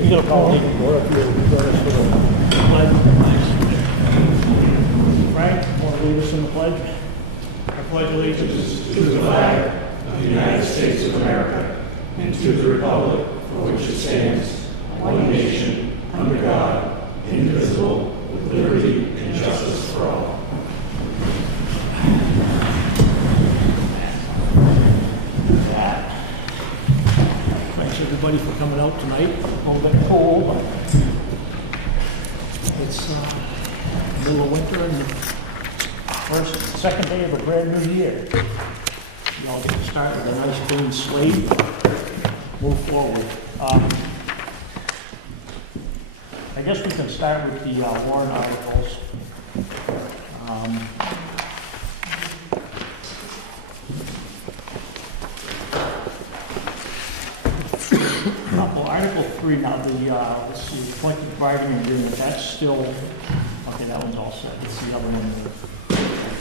You gotta call me. Or if you're pledge. Frank, want to lead us in the pledge? I pledge allegiance to the flag of the United States of America and to the republic for which it stands, one nation, under God, indivisible, with liberty and justice for all. Thanks everybody for coming out tonight. A little bit cold, but it's middle of winter and the second day of a brand new year. Y'all can start with a nice clean slate, move forward. I guess we can start with the warrant articles. Well, Article 3 now, the, let's see, collective bargaining agreement, that's still, okay, that one's all set. It's the other one.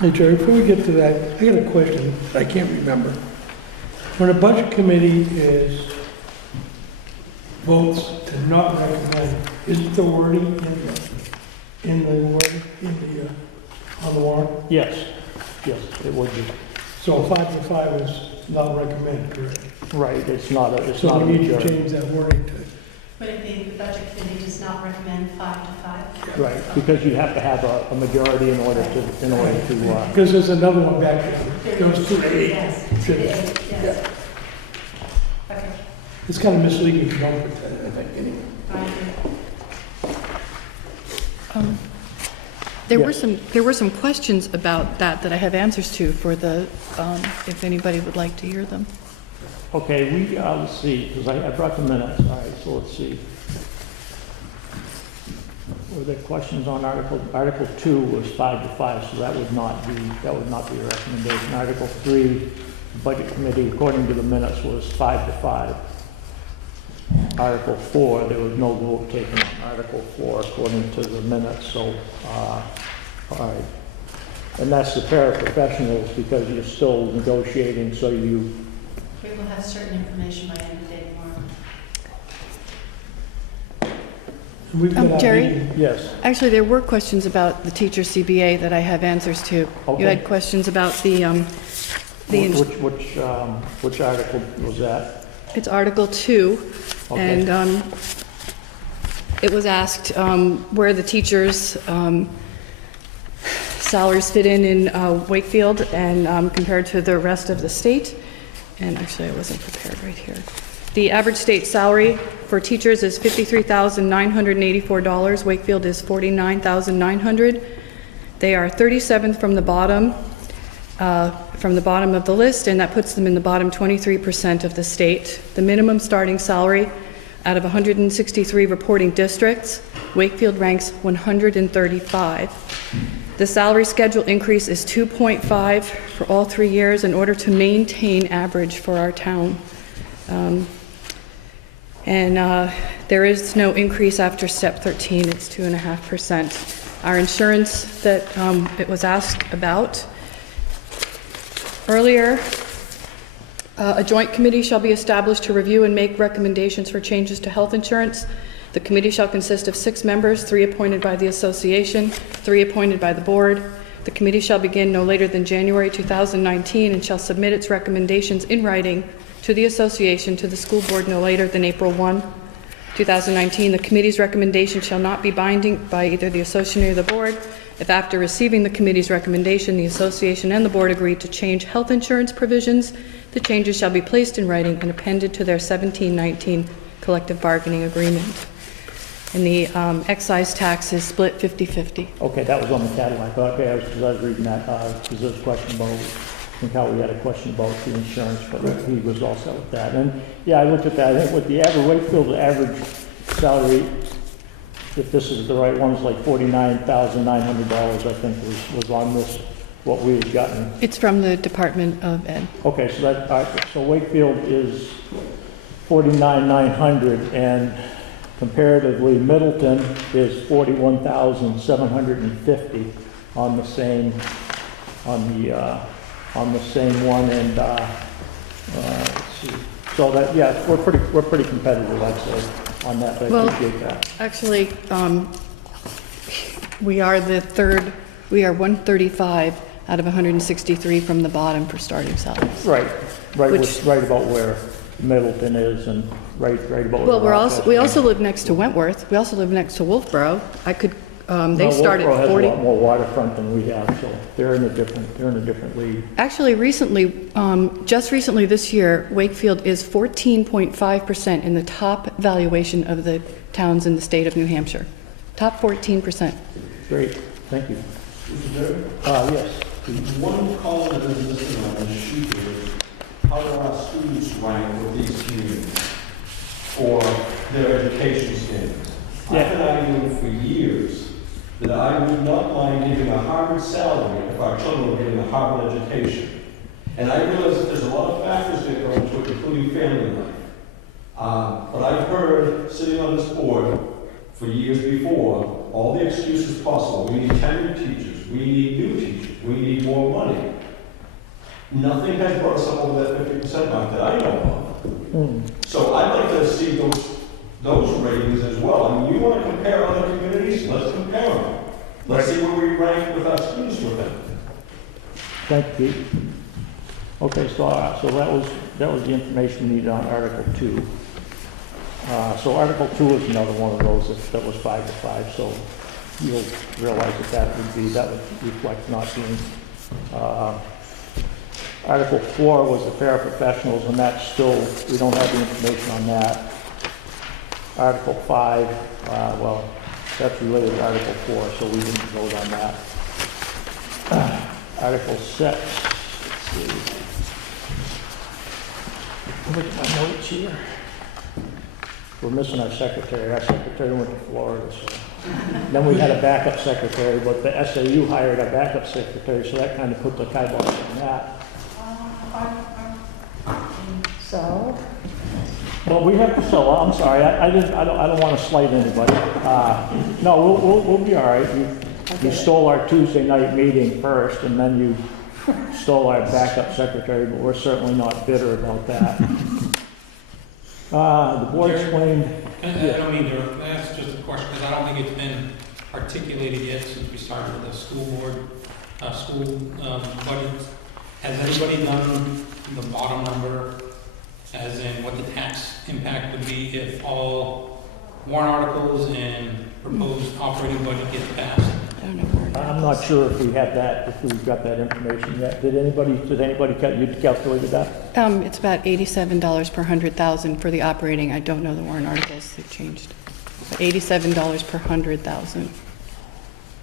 Hey Jerry, before we get to that, I got a question. I can't remember. When a budget committee votes to not recommend, isn't the wording on the warrant? Yes, it would be. So 5-5 is not recommend, correct? Right, it's not a So we need to majority. change that wording to, Would it be the budget committee does not recommend 5-5? Right, because you have to have a majority in order to, because there's another one back there. It was 2-8. Yes, Should- 2-8, yes. Okay, It's kind of misleading to don't put that, I think, anyway. I agree. There were some questions about that I have answers to for the, if anybody would like to hear them. okay, we, let's see, because I brought the minutes. All right, so let's see. Were there questions on Article 2 was 5-5, so that would not be a recommendation. Article 3, the Budget Committee, according to the minutes, was 5-5. Article 4, there was no vote taken on Article 4 according to the minutes, so, all right. And that's the paraprofessionals because you're still negotiating, so you, We will have certain information by end of day tomorrow. We've got our Jerry? meeting. yes. Actually, there were questions about the teacher CBA that I have answers to. Okay. You had questions about Which article was that? it's Article 2, Okay. and it was asked where the teachers' salaries fit in Wakefield and compared to the rest of the state. And actually, I wasn't prepared right here. The average state salary for teachers is $53,984. Wakefield is $49,900. They are 37th from the bottom of the list, and that puts them in the bottom 23% of the state. The minimum starting salary out of 163 reporting districts, Wakefield ranks 135. The salary schedule increase is 2.5 for all 3 years in order to maintain average for our town. There is no increase after step 13, it's 2.5%. Our insurance that it was asked about earlier, a joint committee shall be established to review and make recommendations for changes to health insurance. The committee shall consist of 6 members, 3 appointed by the association, 3 appointed by the board. The committee shall begin no later than January 2019 and shall submit its recommendations in writing to the association to the school board no later than April 1, 2019. The committee's recommendation shall not be binding by either the association or the board. If after receiving the committee's recommendation, the association and the board agree to change health insurance provisions, the changes shall be placed in writing and appended to their 1719 collective bargaining agreement. And the excise tax is split 50-50. Okay, that was on the Cadillac. Okay, I was reading that, because there was a question about, I think Howard had a question about the insurance, but he was all set with that. And yeah, I looked at that. I think with the average, Wakefield, the average salary, if this is the right one, is like $49,900, I think was on this, what we had gotten. It's from the Department of Ed. Okay, so so Wakefield is $49,900, and comparatively, Middleton is $41,750 on the on the same one, and, let's see. So that, yeah, we're pretty competitive, I'd say, on that, but I Well- appreciate that. Actually, we are 135 out of 163 from the bottom for starting salaries. Right, Which- right about where Middleton is, and right about where. Well, we Rochester also is. live next to Wentworth. We also live next to Wolfboro. I could, No, they start Wolfboro at has 40. a lot more waterfront than we have, so they're in a different league. Actually, recently, just recently this year, Wakefield is 14.5% in the top valuation of the towns in the state of New Hampshire. Top 14%. Great, thank you. Mr. Chairman? Yes, One column that is listed on this sheet here is how do our students rank with these communities for their education standards? Yeah. I've been arguing for years that I would not mind giving a Harvard salary if our children were getting a Harvard education. And I realize that there's a lot of factors that go into it, including family life. But I've heard, sitting on this board for years before, all the excuses possible. We need tenured teachers, we need new teachers, we need more money. Nothing has brought us up over that 50% mark that I know of. So I'd like to see those ratings as well. I mean, you want to compare other communities? Let's compare them. Let's see where we rank with our students with them. thank you, Pete. Okay, so that was the information we needed on Article 2. So Article 2 is another one of those that was 5 to 5, so you'll realize that would reflect not being. Article 4 was the paraprofessionals, and that's still, we don't have the information on that. Article 5, well, that's related to Article 4, so we didn't vote on that. Article 6, let's see. Look at my notes here. We're missing our secretary. Our secretary went to Florida, so. Then we had a backup secretary, but the SAU hired a backup secretary, so that kind of put the kibosh on that. So, Well, we have to sell, I'm sorry, I don't want to slight anybody. No, we'll be all right. You stole our Tuesday night meeting first, and then you stole our backup secretary, but we're certainly not bitter about that. The board explained. I don't mean to, that's just a question, because I don't think it's been articulated yet since we started with the school board, school budget. Has anybody done the bottom number, as in what the tax impact would be if all warrant articles and proposed operating budget gets passed? I don't know where. I'm not sure if we have that, if we've got that information yet. Did anybody, you calculated that? It's about $87 per 100,000 for the operating. I don't know the warrant articles, they've changed. $87 per 100,000.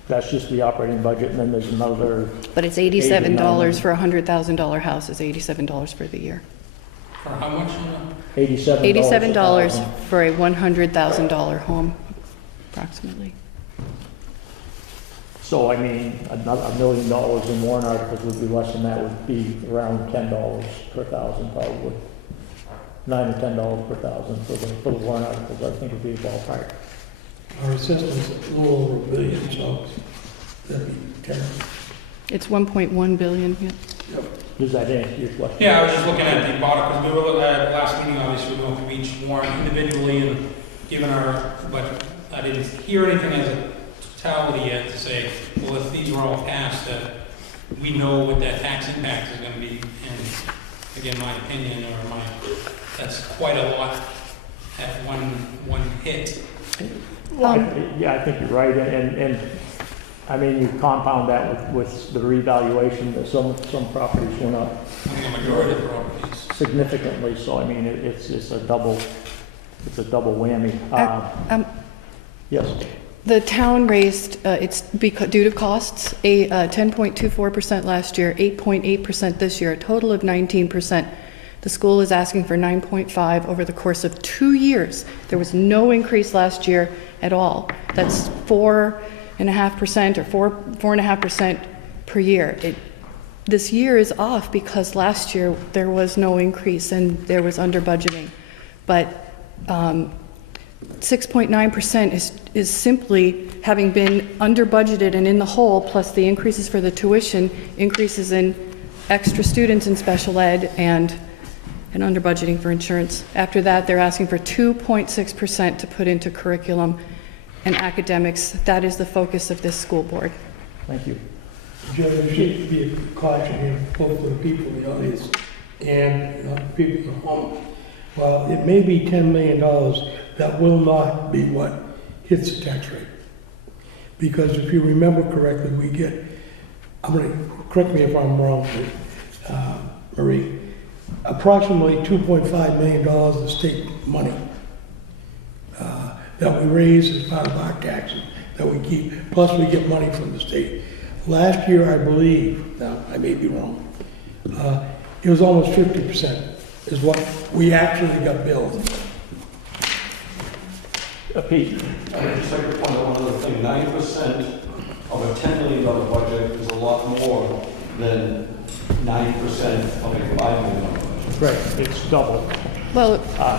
That's just the operating budget, and then there's another, But it's $87 for a $100,000 house, is $87 for the year. For how much? $87. $87 for a $100,000 home, approximately. So, I mean, $1 million in warrant articles would be less than that, would be around $10 per thousand, probably. $9 or $10 per thousand for the warrant articles, I think would be a ballpark. Our assistant's a little over $1 billion, so that'd be 10. It's 1.1 billion, yeah. Does that answer your question? Yeah, I was just looking at the bottom, because we were looking at last meeting, obviously, we went through each warrant individually and given our budget. I didn't hear anything as a totality yet to say, well, if these were all passed, that we know what that tax impact is going to be. And again, my opinion, that's quite a lot at one hit. Yeah, I think you're right, and I mean, you compound that with the revaluation, that some properties went up I think a majority of properties. significantly, so I mean, it's a double whammy. Yes, The town raised, due to costs, 10.24% last year, 8.8% this year, a total of 19%. The school is asking for 9.5 over the course of 2 years. There was no increase last year at all. That's 4.5% or 4.5% per year. This year is off because last year there was no increase and there was under budgeting. But 6.9% is simply having been under budgeted and in the hole, plus the increases for the tuition, increases in extra students in special ed and under budgeting for insurance. After that, they're asking for 2.6% to put into curriculum and academics. That is the focus of this school board. Thank you. Joe, there should be a caution here, both for the people in the audience and the people at home. While it may be $10 million, that will not be what hits the tax rate. Because if you remember correctly, we get, I'm going to, correct me if I'm wrong, Marie, approximately $2.5 million of state money that we raise as part of our taxes that we keep, plus we get money from the state. Last year, I believe, now I may be wrong, it was almost 50% is what we actually got billed. Pete? I'd just like to point out one other thing. 9% of a $10 million budget is a lot more than 9% of a $5 million budget. Right. It's double. Well,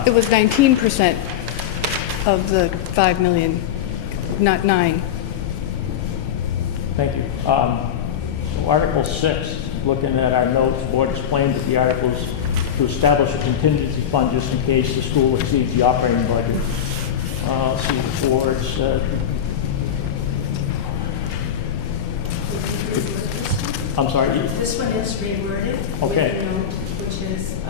it was 19% of the 5 million, not 9. Thank you. So Article 6, looking at our notes, the board explained that the articles to establish a contingency fund just in case the school exceeds the operating budget. Let's see the boards. I'm sorry. This one is reworded. Okay. With a note, which is a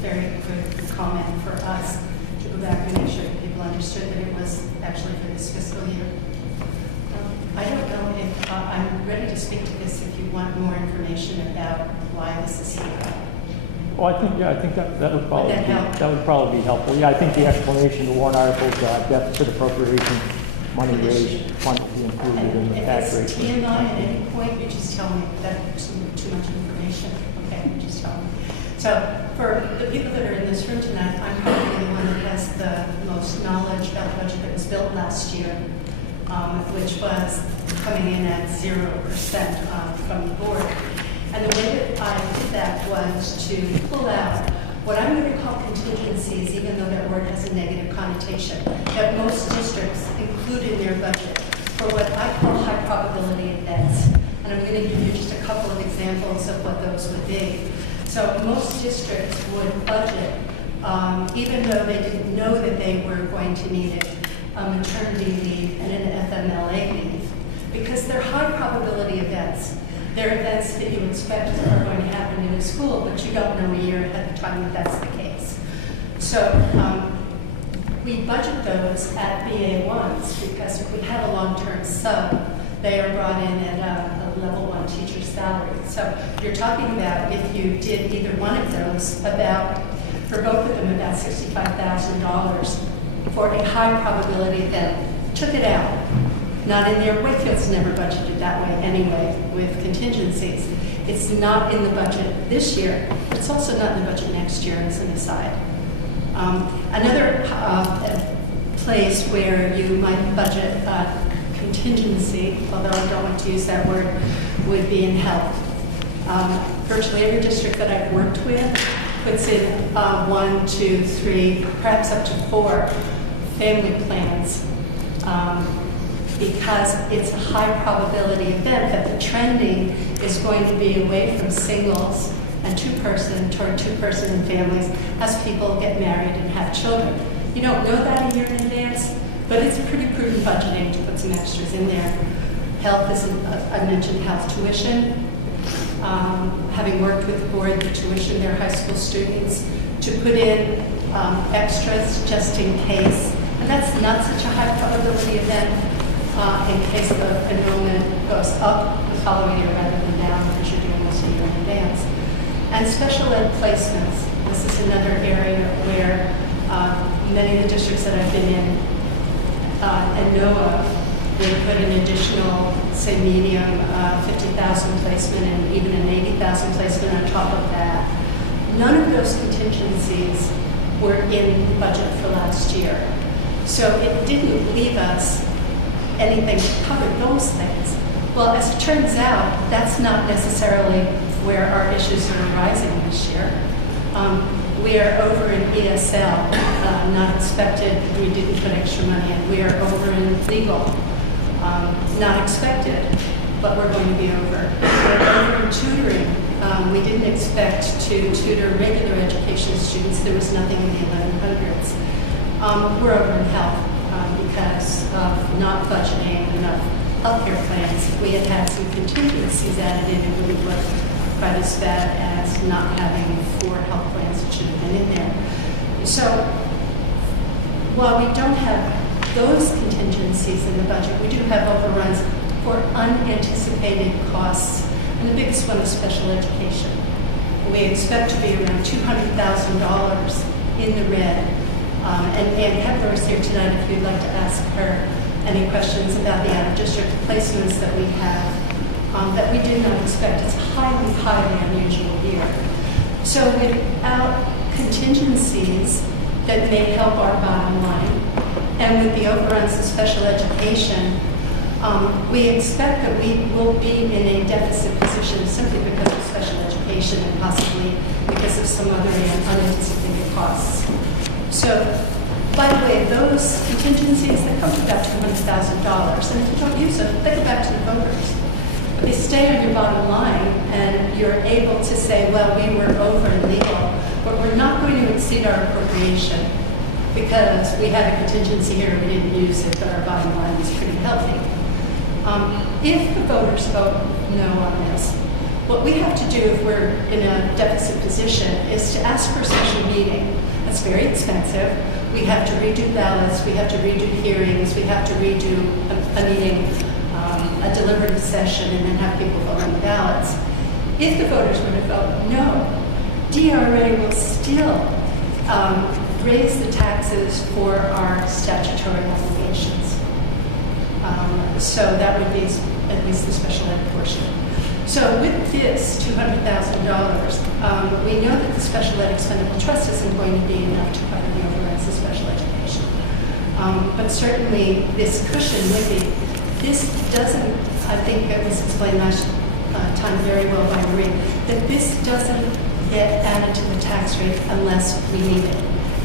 very good comment for us to go back and make sure that people understood that it was actually for this fiscal year. I don't know if I'm ready to speak to this if you want more information about why this is here. Oh, I think that would probably Would that help? that would probably be helpful. Yeah, I think the explanation, the warrant articles, deficit appropriation, money raised, fund to be included in the tax If rate. it's TMI at any point, you just tell me that's too much information. Okay, you just tell me. So for the people that are in this room tonight, I'm probably the one that has the most knowledge about the budget that was built last year, which was coming in at 0% from the board. And the way that I did that was to pull out what I'm going to call contingencies, even though that word has a negative connotation, that most districts include in their budget for what I call high probability events. And I'm going to give you just a couple of examples of what those would be. So most districts would budget, even though they didn't know that they were going to need it, a maternity leave and an FMLA leave, because they're high probability events. They're events that you expect are going to happen in a school, but you don't know a year ahead of time that that's the case. So we budget those at BA1s because if we have a long-term sub, they are brought in at a level 1 teacher's salary. So you're talking about if you did either one of those, for both of them, about $65,000 for a high probability event. Took it out. Not in there. Wakefield's never budgeted that way anyway with contingencies. It's not in the budget this year. It's also not in the budget next year as an aside. Another place where you might budget contingency, although I don't want to use that word, would be in health. Virtually every district that I've worked with puts in 1, 2, 3, perhaps up to 4 family plans. Because it's a high probability event that the trending is going to be away from singles and two-person toward two-person and families as people get married and have children. You don't know that a year in advance, but it's pretty prudent budgeting to put some extras in there. Health is, I mentioned health tuition. Having worked with the board that tuition their high school students, to put in extras just in case. And that's not such a high probability event. In case the enrollment goes up the following year rather than down because you're doing this a year in advance. And special ed placements. This is another area where many of the districts that I've been in and know of, they put an additional, say, medium 50,000 placement and even an 80,000 placement on top of that. None of those contingencies were in the budget for last year. So it didn't leave us anything to cover those things. Well, as it turns out, that's not necessarily where our issues are arising this year. We are over in ESL, not expected, we didn't put extra money in. We are over in legal, not expected, but we're going to be over. We're over in tutoring, We didn't expect to tutor regular education students. There was nothing in the 1100s. We're over in health because of not budgeting enough healthcare plans. If we had had some contingencies added in, it wouldn't look quite as bad as not having 4 health plans that should have been in there. So while we don't have those contingencies in the budget, we do have overruns for unanticipated costs. And the biggest one is special education. We expect to be around $200,000 in the red. And Ann Kepler is here tonight if you'd like to ask her any questions about the out-of-district placements that we have that we did not expect. It's highly, highly unusual here. So without contingencies that may help our bottom line, and with the overruns of special education, we expect that we will be in a deficit position simply because of special education and possibly because of some other unanticipated costs. So, by the way, those contingencies, they come to about $200,000, and if you don't use them, they go back to the voters. They stay on your bottom line, and you're able to say, well, we were over in legal, but we're not going to exceed our appropriation because we had a contingency here and we didn't use it, but our bottom line is pretty healthy. If the voters vote no on this, what we have to do if we're in a deficit position is to ask for a special meeting. That's very expensive. We have to redo ballots, we have to redo hearings, we have to redo a meeting, a deliberative session, and then have people vote on the ballots. If the voters were to vote no, DRA will still raise the taxes for our statutory obligations. So that would be at least the special ed portion. So with this $200,000, we know that the special ed expendable trust isn't going to be enough to cover the overruns of special education. But certainly this cushion would be. This doesn't, I think it was explained last time very well by Marie, that this doesn't get added to the tax rate unless we need it.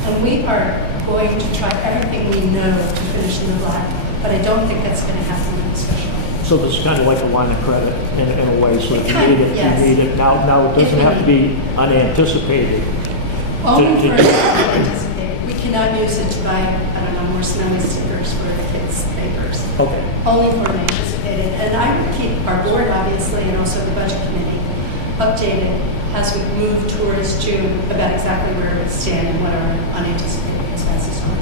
And we are going to try everything we know to finish in the black, but I don't think that's going to happen with the special ed. So this is kind of like a line of credit in a way, so if you Kind need of, it, yes. you need it. Now it doesn't have to be unanticipated. Only to- for anticipated. We cannot use it to buy, I don't know, more snowy stickers for the kids' papers. Okay. Only for anticipated. And I would keep our board, obviously, and also the budget committee updated as we move towards June about exactly where we stand and what our unanticipated expenses are.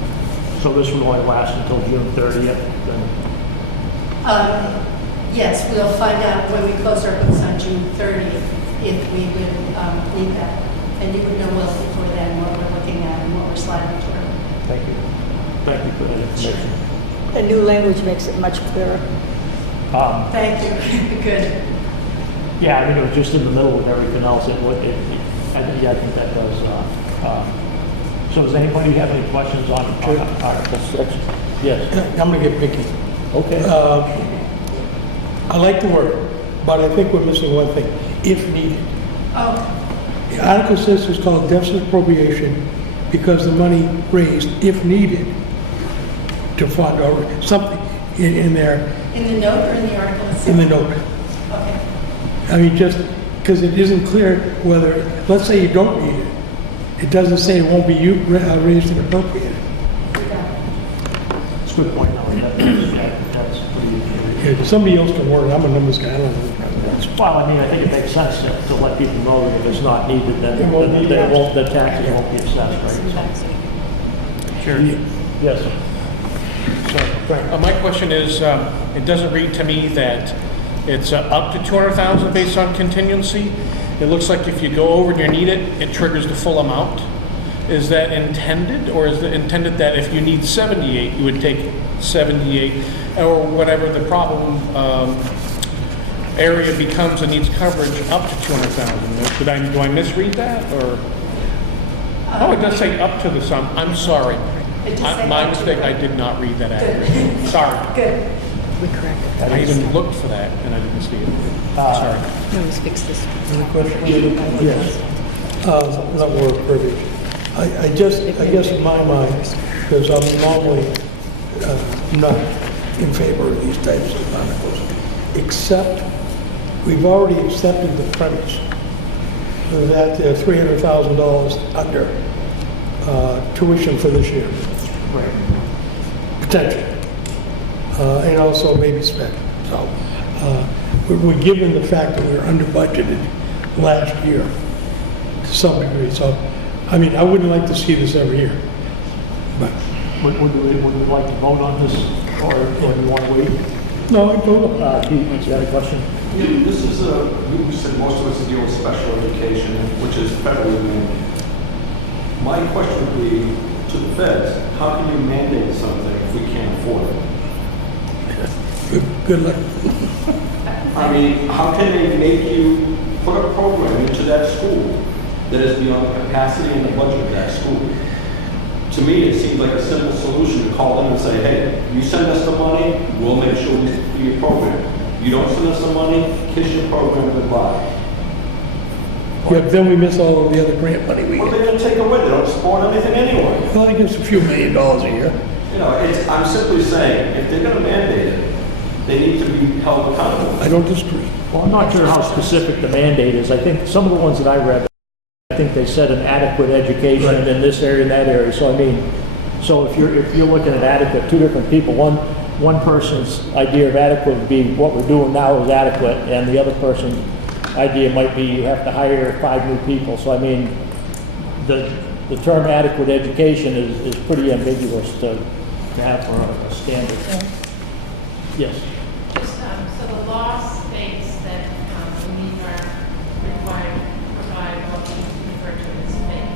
So this will only last until June 30th? Then? Yes, we'll find out when we close our books on June 30th if we would need that. And you would know well before then what we're looking at and what we're sliding toward. Thank you. Thank you for that information. The new language makes it much clearer. Thank you. Good. Yeah, I mean, it was just in the middle with everything else. I think that does. So does anybody have any questions on Article 6? Yes. I'm gonna get picky. Okay. I like the word, but I think we're missing one thing, if needed. Oh, The Article 6 is called deficit appropriation because the money raised, if needed, to fund or something in there, in the note or in the article itself? in the note. Okay. I mean, just because it isn't clear whether, let's say you don't need it. It doesn't say it won't be raised and appropriated. We got it. That's a good point, Ellen. That's pretty. If somebody else can word it, I'm a numbers guy, I don't know. Well, I mean, I think it makes sense to let people know that if it's not needed, then It won't be the assessed. taxes won't be assessed, right? Sure. Yes, sir. Frank? My question is, it doesn't read to me that it's up to 200,000 based on contingency. It looks like if you go over and you need it, it triggers the full amount. Is that intended, or is it intended that if you need 78, you would take 78, or whatever the problem area becomes and needs coverage up to 200,000? Do I misread that, or? Oh, it does say up to the sum. I'm sorry. It does say My up to. mistake, I did not read that Good. accurately. Sorry. Good. We corrected. I even looked for that and I didn't see it. Sorry. No, let's fix this. Any question? Yes. Not word verbiage. I guess in my mind, because I'm normally not in favor of these types of articles, except we've already accepted the premise that they're $300,000 under tuition for this year, Right. potentially. And also maybe spec. So we're given the fact that we were under budgeted last year to some degree. So, I mean, I wouldn't like to see this every year. But Would we like to vote on this, or do you want to wait? no, I don't. Pete, you got a question? Yeah, this is you said most of us deal with special education, which is federally mandated. My question would be to the feds, how can you mandate something if we can't afford it? Good luck. I mean, how can they make you put a program into that school that is beyond the capacity and the budget of that school? To me, it seems like a simple solution to call them and say, hey, you send us the money, we'll make sure we do your program. You don't send us the money, kiss your program goodbye. Yeah, then we miss all of the other grant money we What are get. they going to take away? They don't support anything anyway. Well, I guess a few $1 million a year. You know, I'm simply saying, if they're going to mandate it, they need to be held accountable. I don't disagree. Well, I'm not sure how specific the mandate is. I think some of the ones that I read, I think they said an adequate education in this area and that area. So I mean, so if you're looking at adequate, two different people, one person's idea of adequate would be what we're doing now is adequate, and the other person's idea might be you have to hire 5 new people. So I mean, the term adequate education is pretty ambiguous to have for a standard. Yes. So the law states that we are required to provide what we refer to as FAPE,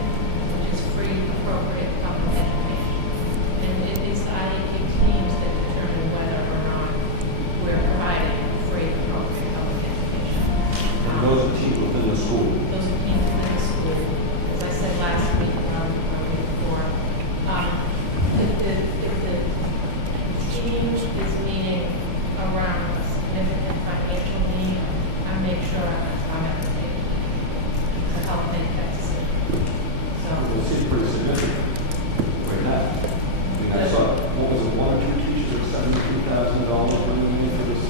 which is free, appropriate public education. And it is the IEP teams that determine whether or not we're providing free, appropriate public education. And those are teams within the school. Those are teams within the school. As I said last week, before, if the team is meeting around a significant financial need, I make sure I'm at the table to help make that decision. So, It seems pretty significant right now. I mean, I saw, what was it, 1 or 2 teachers at $72,000 bringing in for this,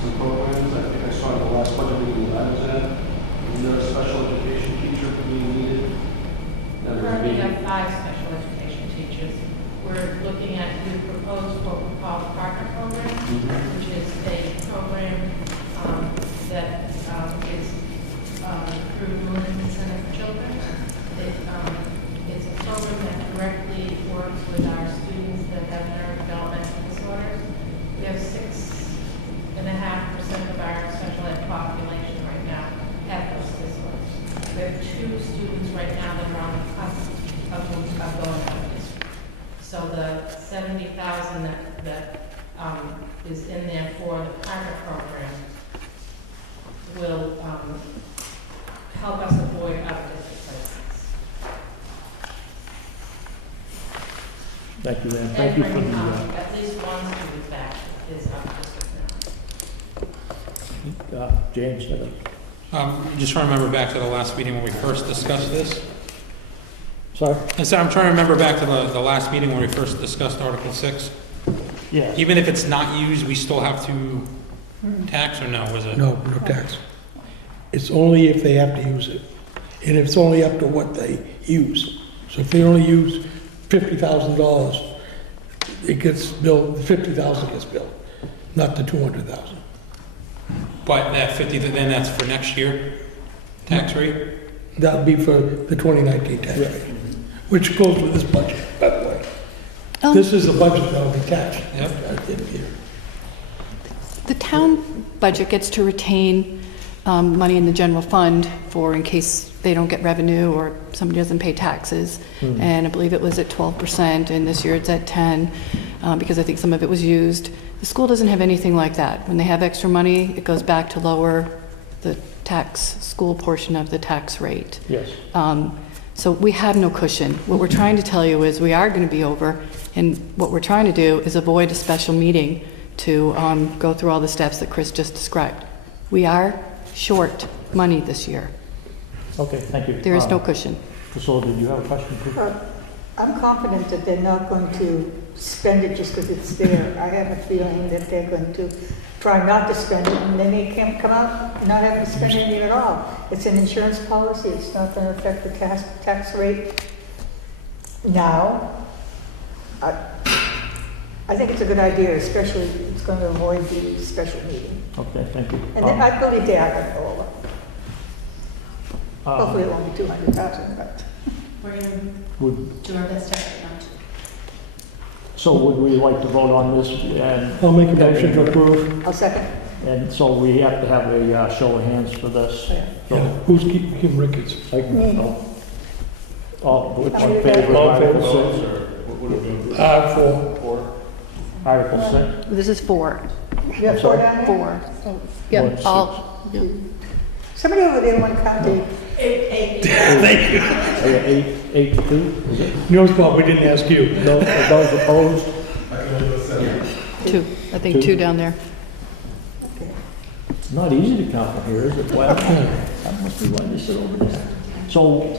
some programs. I think I saw in the last budget meeting that I was at. Is there a special education teacher being needed? That is currently being- have 5 special education teachers. We're looking at, we proposed what we call the partner program, which is a program that is through New England Center for Children. It's a program that directly works with our students that have neurodevelopmental disorders. We have 6.5% of our special ed population right now have those disorders. We have 2 students right now that are on the cusp of going out of district. So the 70,000 that is in there for the partner program will help us avoid out-of-district placements. Thank you, Ann. Thank you for And the, bring at least one student back is out-of-district now. James had a, Just trying to remember back to the last meeting when we first discussed this. sorry? I said, I'm trying to remember back to the last meeting when we first discussed Article 6. Yes. Even if it's not used, we still have to tax, or no, was it? No tax. It's only if they have to use it. And it's only up to what they use. So if they only use $50,000, it gets billed, 50,000 gets billed, not the 200,000. But that 50, then that's for next year, tax rate? That'll be for the 2019 tax rate, which goes with this budget, by the way. This is the budget that'll be taxed. Yep. at the end of the year. The town budget gets to retain money in the general fund for in case they don't get revenue or somebody doesn't pay taxes. And I believe it was at 12%, and this year it's at 10, because I think some of it was used. The school doesn't have anything like that. When they have extra money, it goes back to lower the school portion of the tax rate. Yes. So we have no cushion. What we're trying to tell you is we are going to be over, and what we're trying to do is avoid a special meeting to go through all the steps that Chris just described. We are short money this year. Okay, thank you. There is no cushion. Priscilla, did you have a question too? I'm confident that they're not going to spend it just because it's there. I have a feeling that they're going to try not to spend it, and then they can't come out not having to spend any at all. It's an insurance policy, it's not gonna affect the tax rate now. I think it's a good idea, especially it's gonna avoid the special meeting. Okay, thank you. And then I believe they are gonna go over. Hopefully it Um, won't be 200,000, but. We're going to would- do our best effort not to. So would we like to vote on this? And I'll make a motion to approve. I'll second. And so we have to have a show of hands for this. Yeah. So, Yeah, who's keeping Ricketts? I can, Me. all, which in favor of All in favor? Article 6? For. Article 6? This is 4. You have four down there? 4. Yeah, What's all, yeah. Somebody over there want to count the, Thank you. 8-2, is it? Yours, Bob, we didn't ask you. No, those opposed? 2. I think 2 down there. It's not easy to count from here, is it? Well, that must be why they sit over there. So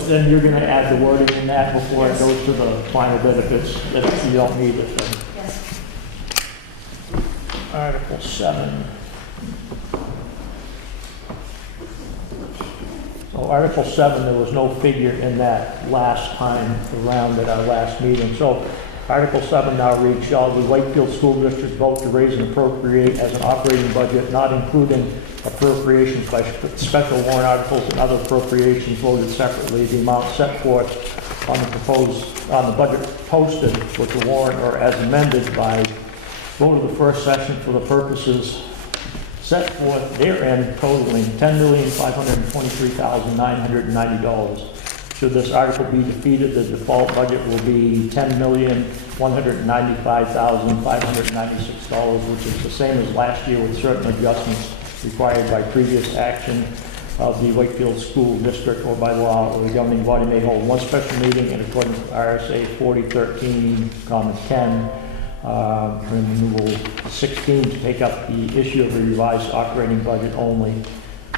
then you're gonna add the wording in that before it goes to the final bit if you don't need it. Then. Yes. Article 7. So Article 7, there was no figure in that last time around at our last meeting. So Article 7 now reads, shall the Wakefield School District vote to raise and appropriate as an operating budget, not including appropriations by special warrant articles and other appropriations voted separately, the amount set forth on the budget posted with the warrant or as amended by vote of the first session for the purposes set forth therein totaling $10,523,990. Should this article be defeated, the default budget will be $10,195,596, which is the same as last year with certain adjustments required by previous action of the Wakefield School District or by law, or the governing body may hold one special meeting in accordance with RSA 4013, Comm. 10, Rule 16 to take up the issue of a revised operating budget only.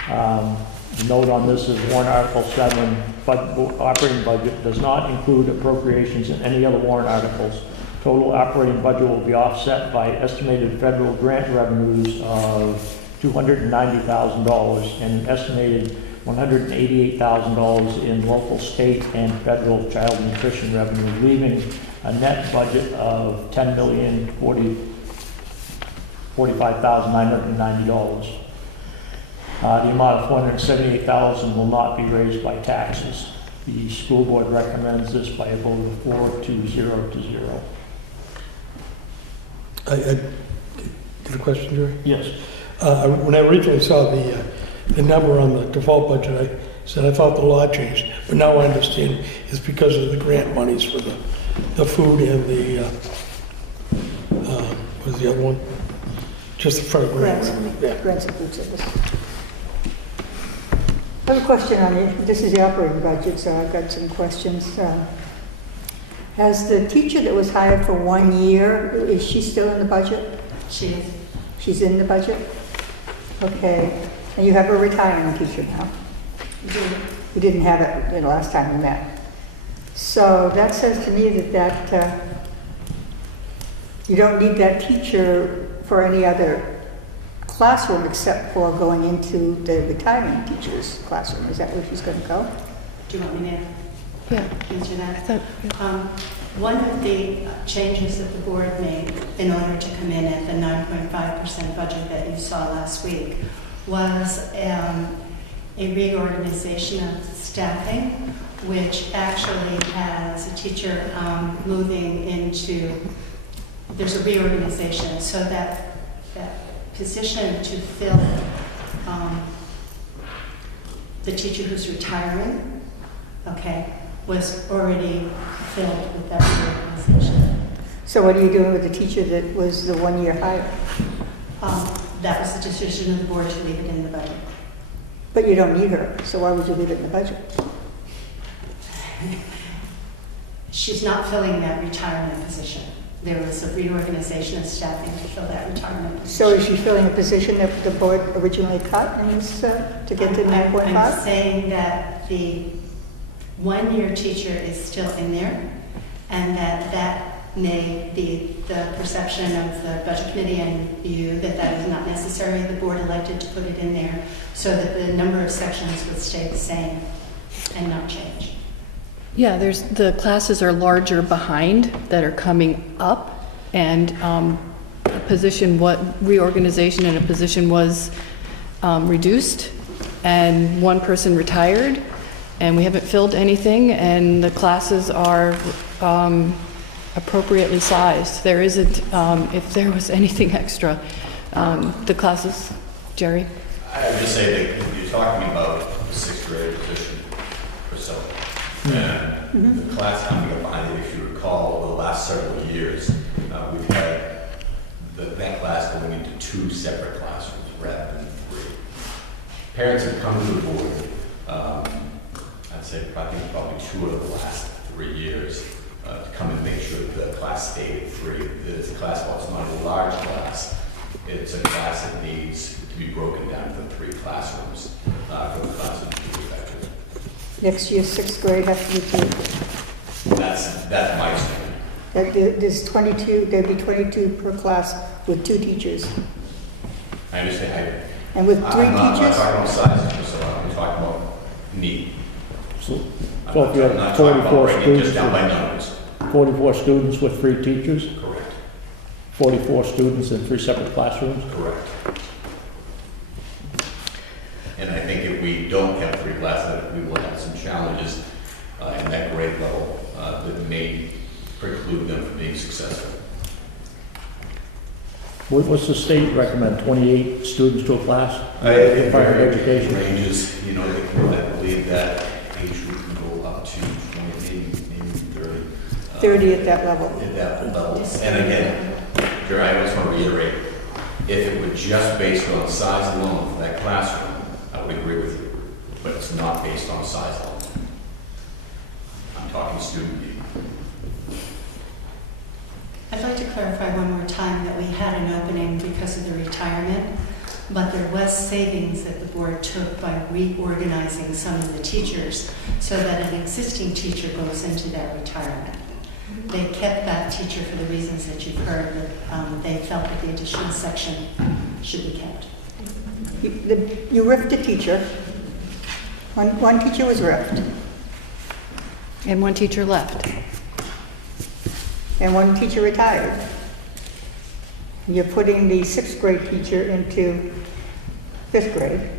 The note on this is warrant Article 7, operating budget does not include appropriations in any other warrant articles. Total operating budget will be offset by estimated federal grant revenues of $290,000 and an estimated $188,000 in local, state, and federal child nutrition revenue, leaving a net budget of $10,045,990. The amount of $478,000 will not be raised by taxes. The school board recommends this by a vote of 4 to 0 to 0. I get a question, Jerry? Yes. When I originally saw the number on the default budget, I said I thought the law changed, but now I understand it's because of the grant monies for the food and the, what was the other one? Just the front grant. Yeah. grants and food service. I have a question on it. This is the operating budget, so I've got some questions. Has the teacher that was hired for 1 year, is she still in the budget? She is. She's in the budget? Okay. And you have a retiring teacher now? You didn't have it the last time we met. So that says to me that you don't need that teacher for any other classroom except for going into the retiring teacher's classroom. Is that where she's going to go? Do you want me to Yeah. answer I that? thought, One of the changes that the board made in order to come in at the 9.5% budget that you saw last week was a reorganization of staffing, which actually has a teacher moving into, there's a reorganization so that position to fill the teacher who's retiring, okay, was already filled with that reorganization. So what are you doing with the teacher that was the 1 year hire? That was the decision of the board to leave it in the budget. But you don't need her, so why would you leave it in the budget? She's not filling that retirement position. There was a reorganization of staffing to fill that retirement position. So is she filling a position that the board originally cut in this, to get to 9.5? I'm saying that the 1 year teacher is still in there and that may be the perception of the budget committee and you that that is not necessary. The board elected to put it in there so that the number of sections would stay the same and not change. Yeah, the classes are larger behind that are coming up, and a position, reorganization in a position was reduced, and one person retired, and we haven't filled anything, and the classes are appropriately sized. There isn't, if there was anything extra, the classes, Jerry? I would just say that you're talking about the 6th grade position or so. And the class coming up behind it, if you recall, over the last several years, we've had that class going into 2 separate classrooms rather than 3. Parents have come to the board, I'd say probably 2 of the last 3 years, to come and make sure that the class stayed at 3. It's a class, while it's not a large class, it's a class that needs to be broken down into 3 classrooms for the class to be effective. Next year's 6th grade has to be 2. That's my statement. There's 22, there'd be 22 per class with 2 teachers. I understand. And with 3 I'm not teachers? talking about sizes, Priscilla. I'm talking about need. So I'm so if you not have talking about 44 breaking it just students, down by numbers. 44 students with 3 teachers, Correct. 44 students in 3 separate classrooms? Correct. And I think if we don't have 3 classes, we will have some challenges in that grade level that may preclude them from being successful. What's the state recommend, 28 students to a class? It Private education? ranges, I believe that age group can go up to 20, maybe 30. 30 at that level. At that level. And again, Jerry, I just want to reiterate, if it were just based on size alone for that classroom, I would agree with you, but it's not based on size alone. I'm talking student need. I'd like to clarify one more time that we had an opening because of the retirement, but there was savings that the board took by reorganizing some of the teachers so that an existing teacher goes into that retirement. They kept that teacher for the reasons that you've heard, that they felt that the additional section should be kept. You riffed a teacher. One teacher was riffed, And one teacher left. and one teacher retired. You're putting the 6th grade teacher into 5th grade.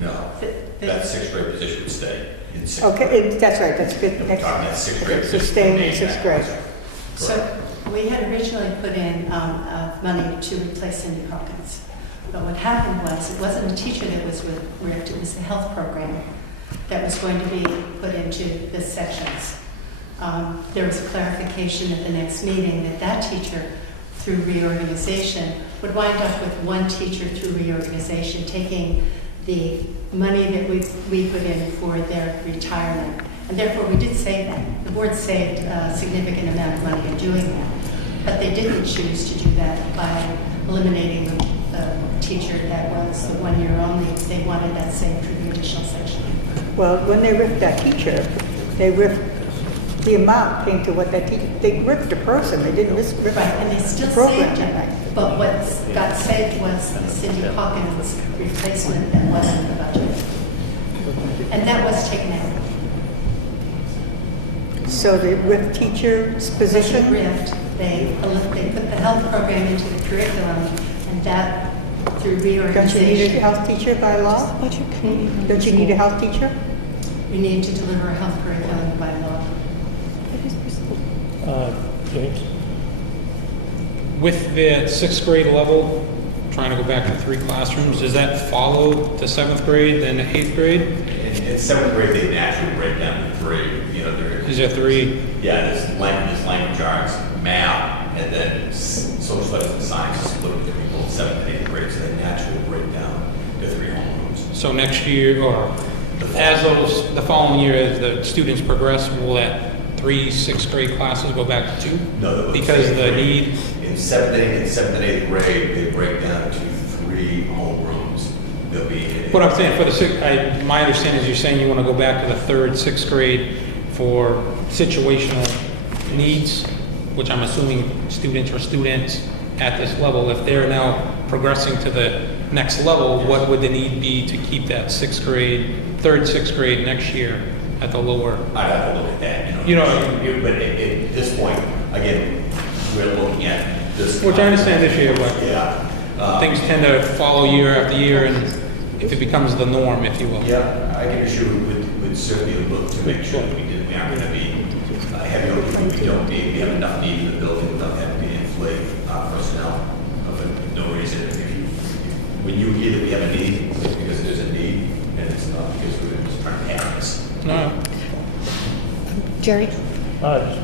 No, that 6th grade position would stay in 6th grade. Okay, that's right, that's 5th. We're talking that 6th grade So position. staying in remains 6th that grade. classroom. So we had originally put in money to replace Cindy Hawkins. But what happened was, it wasn't a teacher that was ripped, it was the health program that was going to be put into the sections. There was a clarification at the next meeting that that teacher, through reorganization, would wind up with one teacher through reorganization, taking the money that we put in for their retirement. And therefore, we did save that. The board saved a significant amount of money in doing that. But they didn't choose to do that by eliminating the teacher that was the 1 year only. They wanted that saved for the additional section. Well, when they ripped that teacher, they ripped the amount came to what that teacher, they ripped a person, they didn't rip Right, and they still the program. saved it. But what got saved was the Cindy Hawkins replacement that wasn't in the budget. And that was taken out. So the ripped teacher's position, Rift, they put the health program into the curriculum, and that through don't you need a reorganization, health teacher by law? Don't you need a health teacher? we need to deliver a health curriculum by law. James? With the 6th grade level, trying to go back to 3 classrooms, does that follow to 7th grade, then to 8th grade? In 7th grade, they naturally break down to 3. Is there 3? Yeah, there's language arts, math, and then social studies and science is split into people in 7th and 8th grade, so they naturally break down to 3 homerooms. So next year, or the following year, as the students progress, will that 3 6th grade classes go back to 2? No, Because the need, in 7th and 8th grade, they break down to 3 homerooms. There'll be. what I'm saying, for the my understanding is you're saying you want to go back to the 3rd, 6th grade for situational, needs, which I'm assuming students are students at this level, if they're now progressing to the next level, what would the need be to keep that sixth grade, sixth grade next year at the lower? I'd have to look at that, but at this point, again, we're looking at this. Which I understand this year, but Yeah. things tend to follow year after year, and if it becomes the norm, if you will. Yeah, I can assure you, we'd certainly look to make sure that we aren't going to be heavy on what we don't need. We have enough need in the building without having to inflate our personnel. For no reason. When you hear that we have a need, it's because there's a need, and it's not because we're just trying to have this. No, Jerry? Just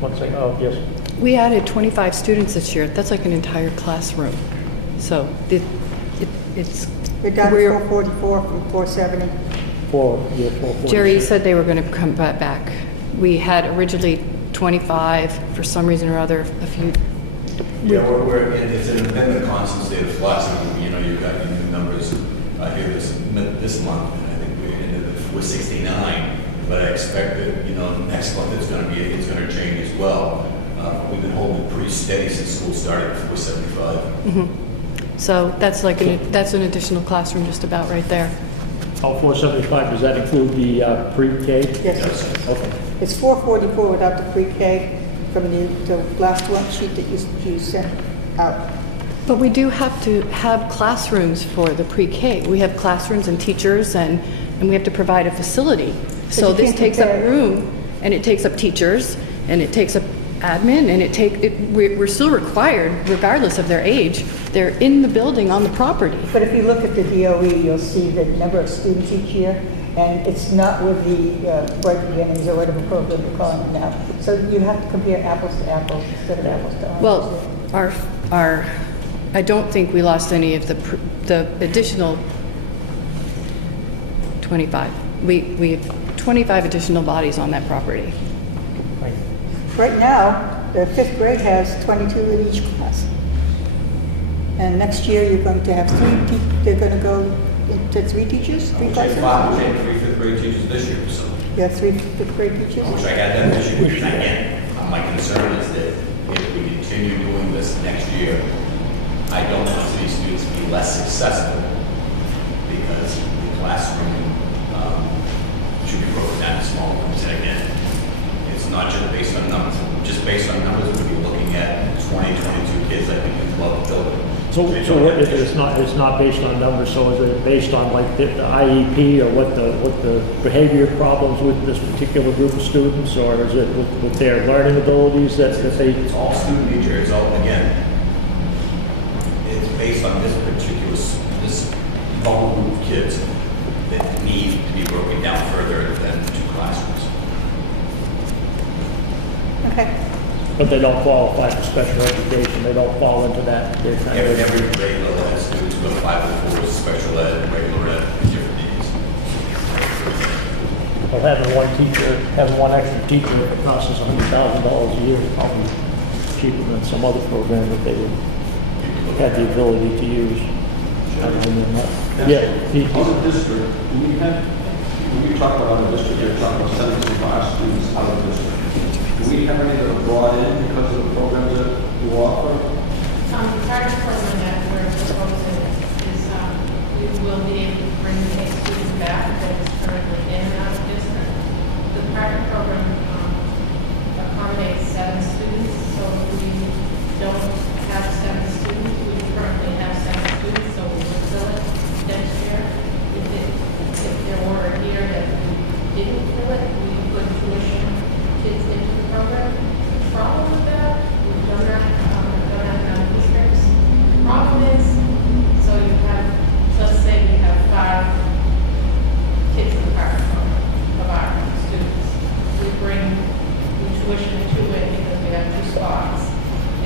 one second, oh, yes. We added 25 students this year. That's like an entire classroom. So it's, We're down to 444 from 470. 446. Jerry said they were going to come back. We had originally 25, for some reason or other, a few. Yeah, it's been the constant state of flux. You've got your new numbers here this month, and I think we're 69. But I expect that next month it's going to change as well. We've been holding it pretty steady since school started at 475. Mm-hmm. So that's that's an additional classroom just about right there. Oh, 475, does that include the pre-K? Yes. Okay. It's 444 without the pre-K from the last one sheet that you sent out. But we do have to have classrooms for the pre-K. We have classrooms and teachers, and we have to provide a facility. So you this can't takes up compare- room, and it takes up teachers, and it takes up admin, and we're still required, regardless of their age. They're in the building on the property. But if you look at the DOE, you'll see the number of students each year, and it's not with the Bright Beginnings or whatever program you're calling it now. So you have to compare apples to apples instead of apples to oranges. Well, I don't think we lost any of the additional 25. We have 25 additional bodies on that property. Right now, the fifth grade has 22 in each class. And next year, you're going to have they're going to go into 3 teachers, 3 classes? We had 3 fifth grade teachers this year, so Yeah, 3 fifth grade teachers? I wish I had that this year. Again, my concern is that if we continue doing this next year, I don't want these students to be less successful because the classroom should be broken down to small groups. And again, it's not just based on numbers. Just based on numbers, we'd be looking at 20, 22 kids, I think, in the building. So what if it's not based on numbers, so is it based on like the IEP or what the behavior problems with this particular group of students, or is it with their learning abilities that they? It's all student nature. It's all, again, it's based on this vulnerable group of kids that need to be broken down further than 2 classrooms. Okay. But they don't qualify for special education, they don't fall into that. Every grade level has students with 504 special ed, regular ed, and different needs. Well, having one extra teacher that costs us $100,000 a year is probably cheaper than some other program that they would have the ability to use. Yeah. On the district, when we talk about the district, you're talking about 75 students out of the district. Do we have any that are brought in because of the programs that you offer? The target program that we're proposing is we will be able to bring a student back that is currently in and out of district. The target program accommodates 7 students, so if we don't have 7 students, we currently have 7 students, so we will fill it next year. If there were a year that we didn't fill it, we could tuition kids into the program. The problem with that, we've done that in other districts. The problem is, so you have, let's say you have 5 kids in the target program of our students. We tuition 2 in because we have 2 spots.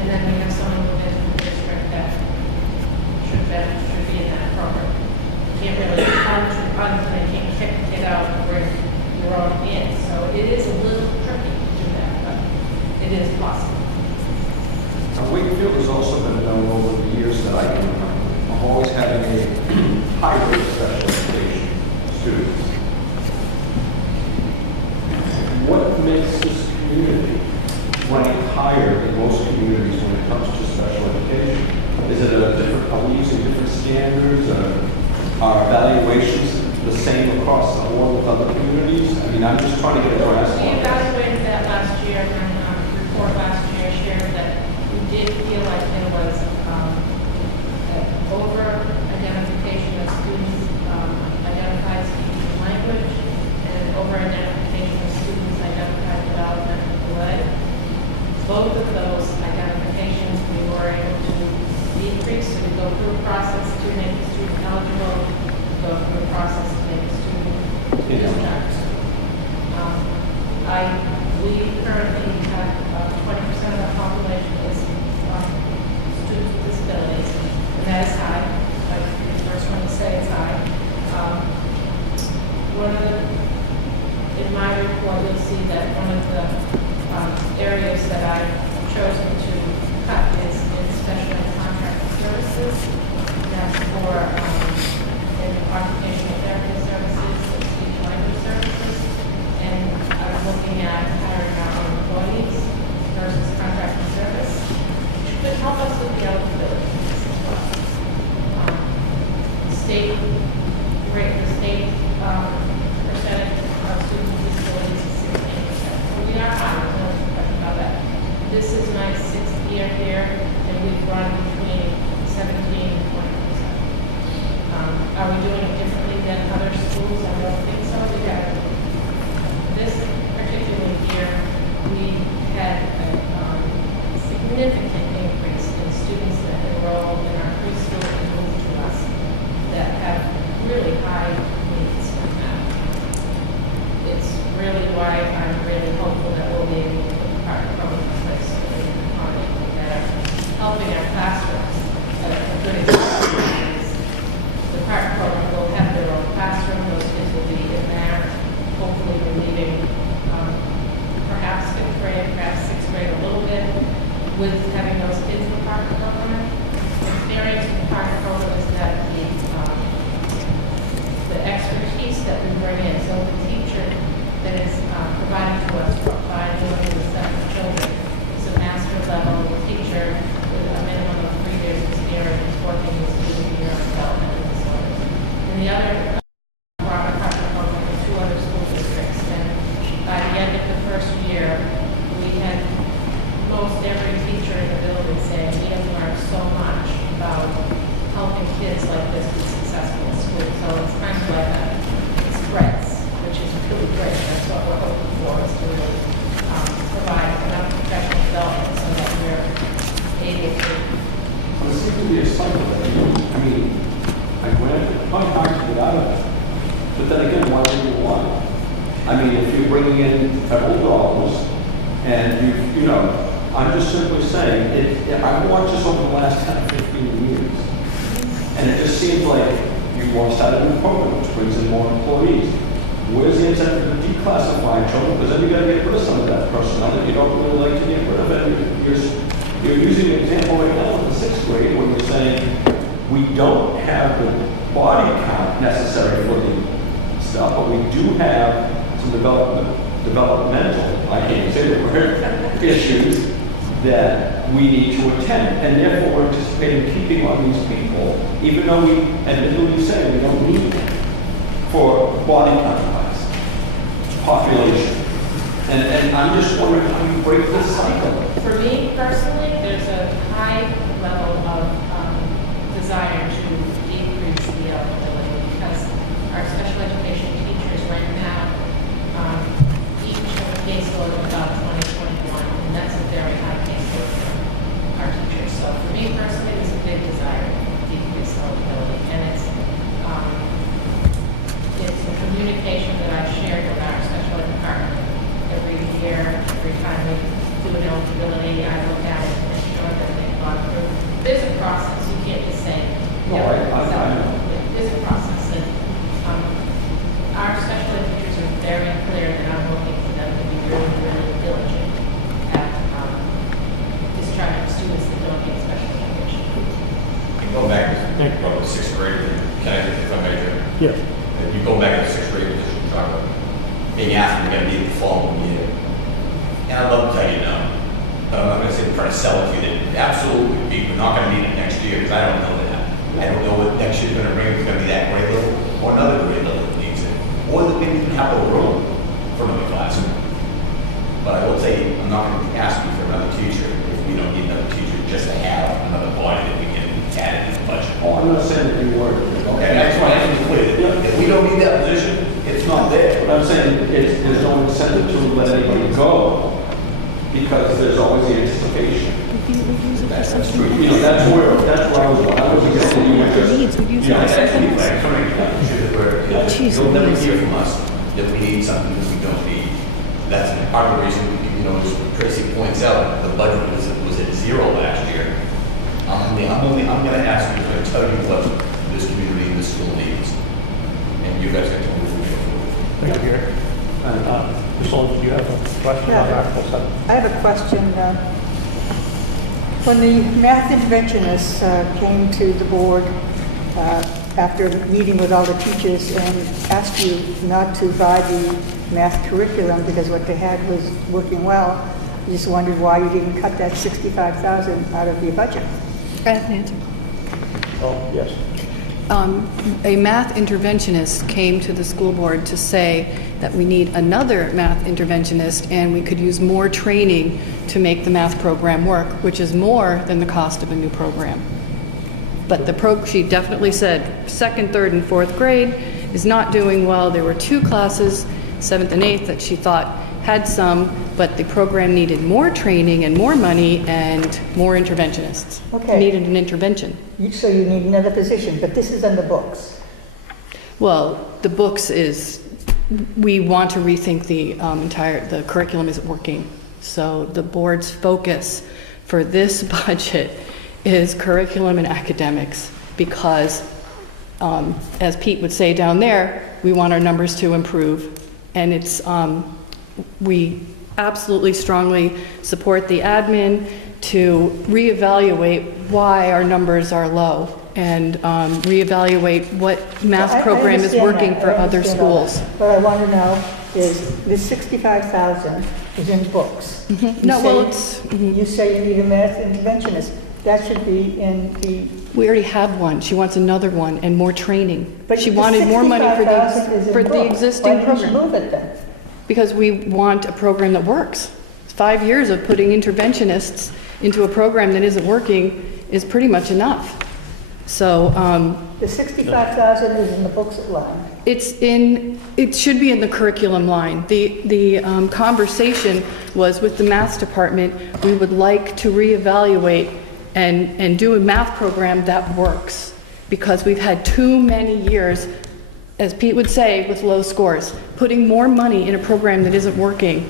And then we have someone within the district that should be in that program. You can't really they can't kick the kid out and bring your own in. So it is a little tricky to do that, but it is possible. Wakefield has also been known over the years that I can remember of always having a hybrid special education students. What makes this community, when Are evaluations the same across the board with other communities? I mean, I'm just trying to get a grasp We on this. evaluated that last year, and the report last year shared that we did feel like there was an over-identification of students identified speaking the language, and an over-identification of students identified developmental delay. Both of those identifications we were able to decrease, so we go through a process to make the student eligible, go through a process to make the student discharged. We currently have 20% of the population is students with disabilities, and that is high. I'm the first one to say it's high. In my report, you'll see that one of the areas that I've chosen to cut is in special ed contract services. That's for occupational therapy services, and speech language services, and I'm looking at hiring our own employees versus contract service, which could help us with the eligibility as well. The state percentage of students with disabilities is 16%. We are high, no question about that. This is my 6th year here, and we've run between 17 and 20%. Are we doing it differently than other schools? I don't think so. We have this particular year, we had a significant increase in students that enroll in our preschool and move to us that have really high needs in that. It's really why I'm really hopeful that we'll be able to put the partner program in place that are helping our classrooms. A good example is the partner program will have their own classroom. Those kids will be in there, hopefully relieving perhaps 5th grade, perhaps 6th grade a little bit with having those kids in the partner program. The experience with the partner program is that the expertise that we bring in, so the teacher that is provided to us by dealing with 7 children is a master level teacher with a minimum of 3 years experience working with students in developmental disorders. And the other partner program is 2 other school districts, and by the end of the first year, we had most every teacher in the building saying, we have learned so much about helping kids like this be successful in school. So it's kind of like it spreads, which is really great. That's what we're hoping for, is to really provide enough professional development so that we're able to. Well, it seems to be a cycle. I mean, I granted, it's probably hard to get out of it. But then again, why do you want it? I mean, if you're bringing in federal dollars, and you know, I'm just simply saying, I've watched this over the last 10, 15 years, and it just seems like you want to start a new program, which brings in more employees. Where's the incentive to declassify children? Because then you got to get rid of some of that personnel that you don't really like to get rid of. And you're using an example right now in the 6th grade where you're saying we don't have the body count necessary for the stuff, but we do have some developmental, I can't say the word, issues that we need to attend. And therefore we're anticipating keeping on these people, even though we admittedly say we don't need them for body count population. And I'm just wondering how you break this cycle. For me personally, there's a high level of desire to decrease the eligibility because our special education teachers right now, each have a caseload of about 2021, and that's a very high caseload for our teachers. So for me personally, there's a big desire to decrease eligibility, and it's the communication that I've shared with our special ed department every year, every time we do an eligibility, I look at it and make sure that they've gone through. There's a process. You can't just say, No, I know. There's a process. And our special ed teachers are very clear that I'm looking for them to be really, really diligent at discharging students that don't get special education. Go back to probably 6th grade. Can I get if I may? Yes. If you go back to 6th grade position, talk about being asked if we're going to need the following year. And I'd love to tell you no. But I'm not going to say try to sell it to you that absolutely we're not going to need it next year because I don't know that. I don't know what next year's going to bring. It's going to be that great That's true. You know, that's where I was going. I wasn't getting anywhere. Needs, we use You know, it for that's something feedback else. coming from the issue that Jeez, you'll never Louise. hear from us that we need something that we don't need. That's part of the reason, you know, as Tracy points out, the budget was at zero last year. I'm gonna ask you to tell you what this community and this school needs. And you guys have to move forward. Thank you, Gary. Ms. Olin, do you have a question on Yeah. Article 7? I have a question. When the math interventionists came to the board after meeting with all the teachers and asked you not to buy the math curriculum because what they had was working well, I just wondered why you didn't cut that $65,000 out of your budget. I have an answer. Oh, yes. A math interventionist came to the school board to say that we need another math interventionist and we could use more training to make the math program work, which is more than the cost of a new program. But she definitely said second, third, and fourth grade is not doing well. There were 2 classes, 7th and 8th, that she thought had some, but the program needed more training and more money and more interventionists. Okay. Needed an intervention. So you need another position, but this is in the books. Well, the books is, we want to rethink the curriculum isn't working. So the board's focus for this budget is curriculum and academics because, as Pete would say down there, we want our numbers to improve. And it's, we absolutely strongly support the admin to reevaluate why our numbers are low and reevaluate what math I program is understand working that. for I other understand all schools. that. What I want to know is this 65,000 is in books. You No, well, say- it's, You say you need a math interventionist. That should be in the. we already have one. She wants another one and more training. But She the wanted more money for 65,000 is in the books. existing Why didn't program. you move it then? Because we want a program that works. 5 years of putting interventionists into a program that isn't working is pretty much enough. So The 65,000 is in the books line. it should be in the curriculum line. The conversation was with the math department, we would like to reevaluate and do a math program that works. Because we've had too many years, as Pete would say, with low scores. Putting more money in a program that isn't working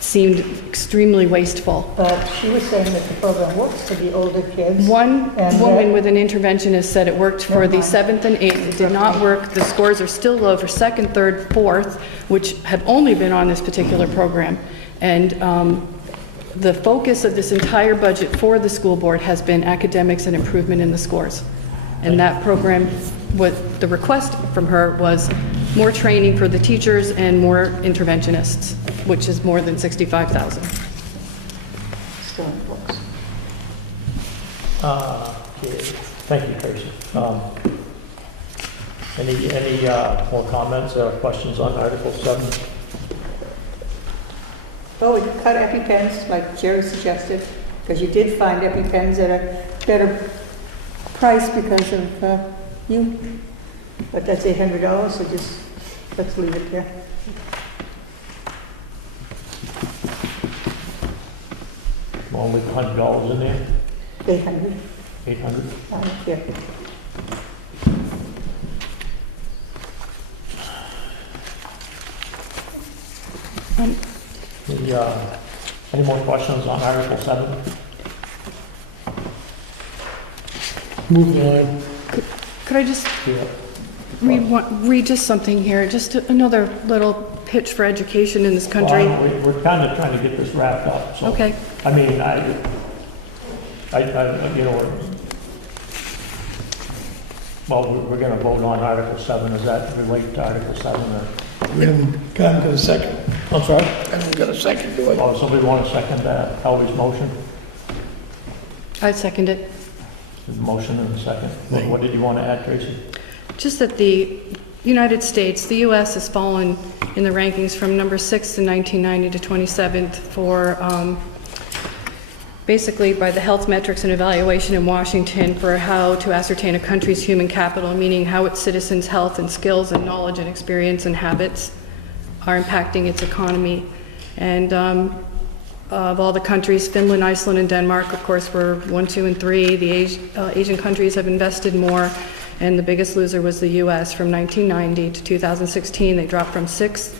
seemed extremely wasteful. But she was saying that the program works for the older kids. One And woman that- with an interventionist said it worked for the 7th and 8th. It did not work. The scores are still low for 2nd, 3rd, 4th, which have only been on this particular program. And the focus of this entire budget for the school board has been academics and improvement in the scores. And that program, what the request from her was more training for the teachers and more interventionists, which is more than 65,000. Still in the books. Okay. Thank you, Tracy. Any more comments or questions on Article 7? Well, we could cut EpiPens like Jerry suggested, because you did find EpiPens at a better price because of you. But that's $800, so just, let's leave it there. Only $100 in there, 800, 800. I don't care. Any more questions on Article 7? Moving on. Could I just Yeah. read just something here, just another little pitch for education in this country? Well, we're kind of trying to get this wrapped up, so. Okay. I mean, you know, we're going to vote on Article 7. Does that relate to Article 7 or? We haven't gotten to the second. I'm sorry? I haven't got a second to it. Oh, somebody want to second that, Howie's motion? I second it. Motion and a second. Thank you. What did you want to add, Tracy? Just that the United States, the U.S. has fallen in the rankings from number 6 in 1990 to 27th for basically by the health metrics and evaluation in Washington for how to ascertain a country's human capital, meaning how its citizens' health and skills and knowledge and experience and habits are impacting its economy. And of all the countries, Finland, Iceland, and Denmark, of course, were 1, 2, and 3. The Asian countries have invested more, and the biggest loser was the U.S. From 1990 to 2016, they dropped from 6th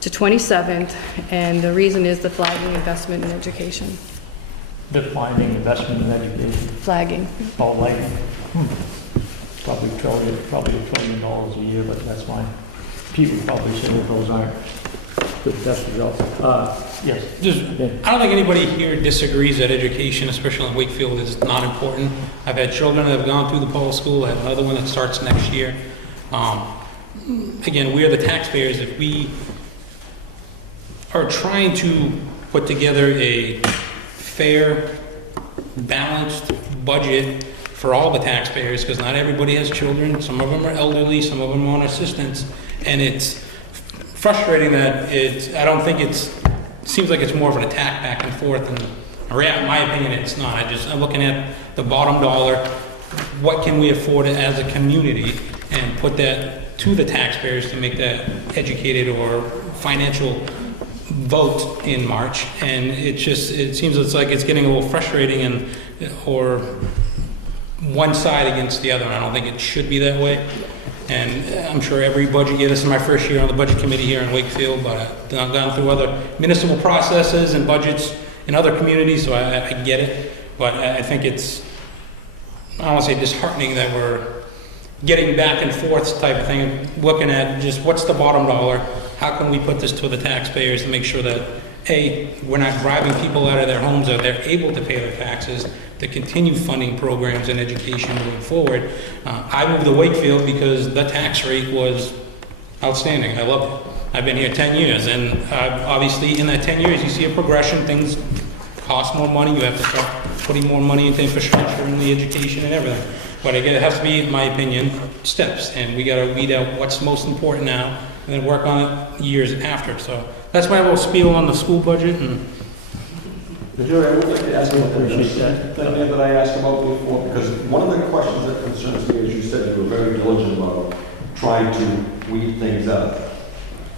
to 27th, and the reason is the flagging investment in education. Declining investment in education. Flagging. Oh, like, probably $1 trillion a year, but that's fine. People probably say that those aren't good test results. Yes. I don't think anybody here disagrees that education, especially in Wakefield, is not important. I've had children that have gone through the Paul School. I have another one that starts next year. Again, we are the taxpayers. If we are trying to put together a fair, balanced budget for all the taxpayers, because not everybody has children. Some of them are elderly, some of them are on assistance, and it's frustrating that I don't think it seems like it's more of an attack back and forth, and in my opinion, it's not. I'm looking at the bottom dollar, what can we afford as a community, and put that to the taxpayers to make that educated or financial vote in March. And it seems like it's getting a little frustrating or one side against the other, and I don't think it should be that way. And I'm sure every budget year, this is my first year on the budget committee here in Wakefield, but I've gone through other municipal processes and budgets in other communities, so I get it. But I think it's, I don't want to say disheartening that we're getting back and forth type of thing, looking at just what's the bottom dollar, how can we put this to the taxpayers to make sure that, A, we're not driving people out of their homes, that they're able to pay their taxes, to continue funding programs and education moving forward. I moved to Wakefield because the tax rate was outstanding. I loved it. I've been here 10 years, and obviously in that 10 years you see a progression. Things cost more money. You have to start putting more money into infrastructure and the education and everything. But again, it has to be, in my opinion, steps, and we got to weed out what's most important now and then work on it years after. So that's my little spiel on the school budget. And Jerry, I would like to ask about the thing that I asked about before, because one of the questions that concerns me, as you said, you were very diligent about trying to weed things out.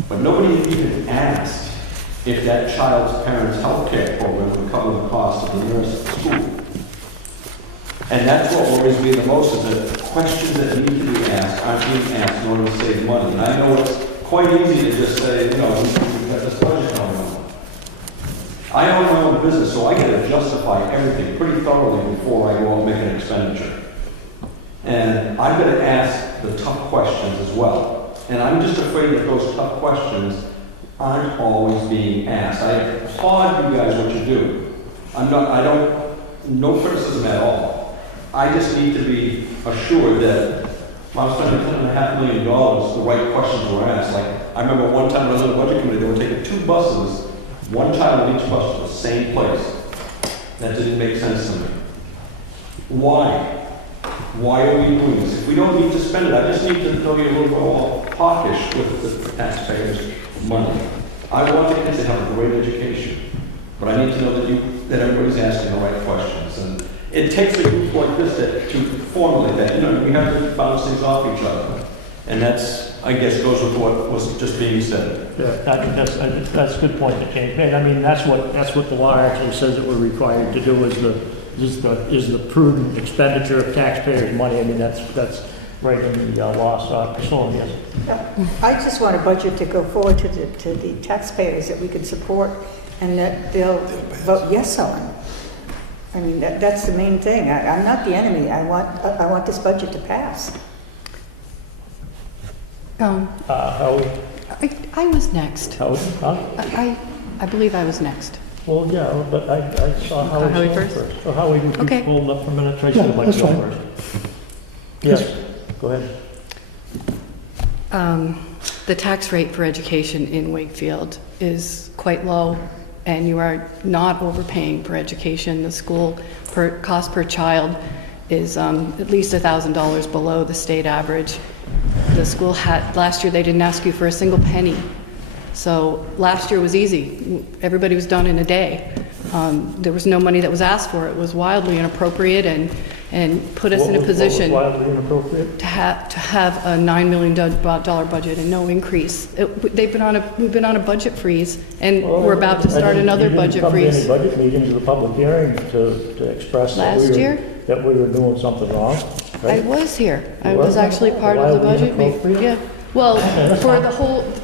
But nobody even asked if that child's parents' health care program would cover the cost of the nurse at school. And that's what worries me the most, is that questions that need to be asked aren't being asked in order to save money. And I know it's quite easy to just say, we've got this budget going on. I own my own business, so I get to justify everything pretty thoroughly before I go out and make an expenditure. And I've got to ask the tough questions as well. And I'm just afraid that those tough questions aren't always being asked. I applaud you guys what you do. No criticism at all. I just need to be assured that if I'm spending $10.5 million, the right questions were asked. Like, I remember one time when I was on the budget committee, they were taking 2 buses, one child in each bus to the same place. That didn't make sense to me. Why? Why are we doing this? If we don't need to spend it, I just need to know you're a little bit more hawkish with the taxpayers' money. I want the kids to have a great education, but I need to know that everybody's asking the right questions. And it takes a group like this to formulate that. We have to bounce things off each other. And that's, I guess, goes with what was just being said. Yeah, I think that's a good point that James made. I mean, that's what the law actually says that we're required to do, is the prudent expenditure of taxpayers' money. I mean, that's right in the law. So yes. I just want a budget to go forward to the taxpayers that we can support and that they'll vote yes on. I mean, that's the main thing. I'm not the enemy. I want this budget to pass. Howie? I was next. Howie? Huh? I believe I was next. Well, yeah, but I saw Howie first? So Howie, would Okay. you hold up for a minute? Tracy would like that's to go fine. first. Yes, go ahead. The tax rate for education in Wakefield is quite low, and you are not overpaying for education. The school cost per child is at least $1,000 below the state average. The school last year they didn't ask you for a single penny. So last year was easy. Everybody was done in a day. There was no money that was asked for. It was wildly inappropriate, and put us in a What position was wildly inappropriate? to have a $9 million budget and no increase. We've been on a budget freeze, and we're about to start another budget freeze. You didn't come to any budget meetings or public hearings to express that Last year? that we were doing something wrong, I right? was here. I You was were? actually part of the Wildly budget meeting. inappropriate? Yeah. Well,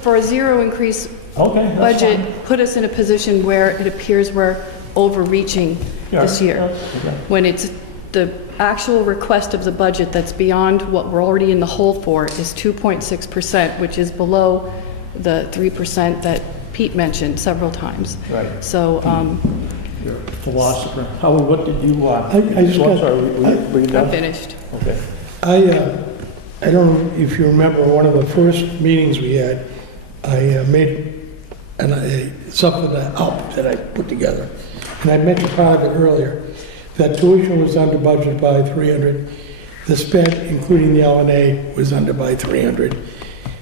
for a zero increase Okay, that's budget, fine. put us in a position where it appears we're overreaching this year. Okay. When it's the actual request of the budget that's beyond what we're already in the hole for is 2.6%, which is below the 3% that Pete mentioned several times. Right. So, You're a philosopher. Howard, what did you, I just got- were you done? I'm finished. Okay. I don't know if you remember one of the first meetings we had, I made something up that I put together. And I mentioned part of it earlier, that tuition was under budget by 300. The sped, including the LNA, was under by 300.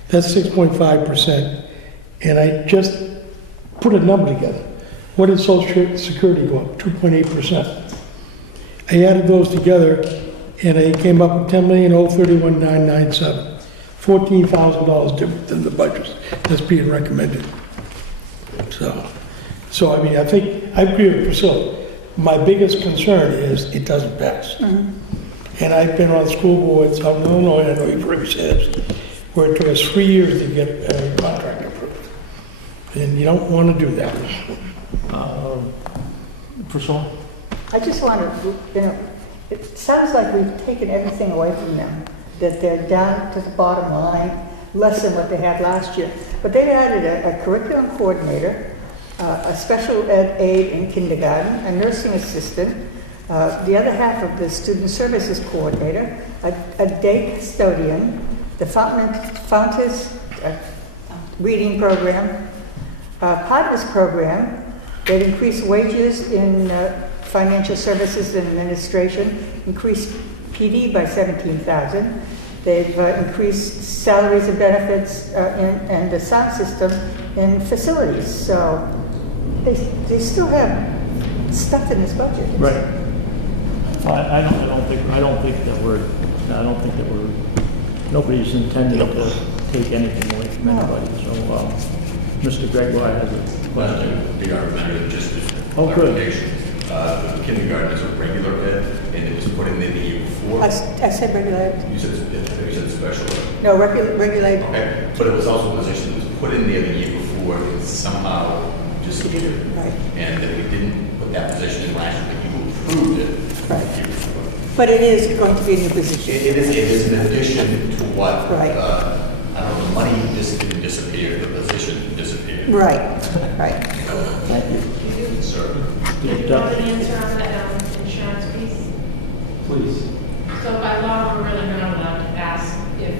That's 6.5%. And I just put a number together. What did Social Security go up? 2.8%. I added those together, and I came up with $10,031,997, $14,000 different than the budget that's being recommended. So I mean, I think, I agree with Priscilla. My biggest concern is it doesn't pass. And I've been on school boards out in Illinois, I know you've heard me say this, where it took us 3 years to get a contract approved. And you don't want to do that. Priscilla? I just want to, it sounds like we've taken everything away from them, that they're down to the bottom line, less than what they had last year. But they've added a curriculum coordinator, a special ed aide in kindergarten, a nursing assistant, the other half of the student services coordinator, a day custodian, the Fountas reading program. Part of this program, they've increased wages in financial services and administration, increased PD by 17,000. They've increased salaries and benefits and the sound system in facilities. So they still have stuff in this budget. Right. I don't think that we're, nobody's intending to take anything away from anybody. So, Mr. Gregoire has a question. The argument just Oh, good. clarification. The kindergarten is a regular ed, and it was put in there the year before. I said regulated. You said special ed. No, regulated. Okay, but it was also a position that was put in there the year before, and somehow disappeared. Right. And that we didn't put that position in last year, but you approved it the year before. But it is going to be a new position. It is an addition to what, Right. I don't know, the money just didn't disappear, the position disappeared. Right, right. Thank you. Sir. Do you have an answer on that insurance piece? Please. So by law, we're really not allowed to ask if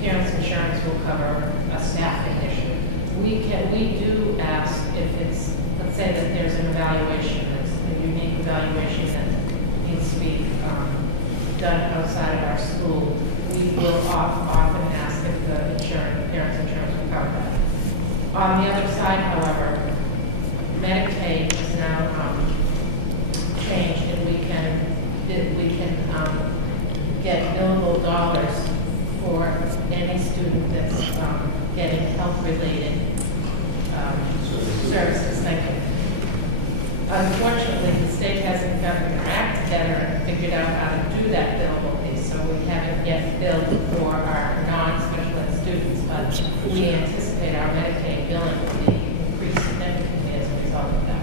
parents' insurance will cover a staffing issue. We do ask if it's, let's say that there's an evaluation, that's a unique evaluation that needs to be done outside of our school. We will often ask if the parents' insurance will cover that. On the other side, however, Medicaid is now changed, and we can get billable dollars for any student that's getting health-related services. Thank you. Unfortunately, the state hasn't gotten their act together and figured out how to do that billable piece, so we haven't yet billed for our non-special ed students, but we anticipate our Medicaid billing will be increased significantly as a result of that.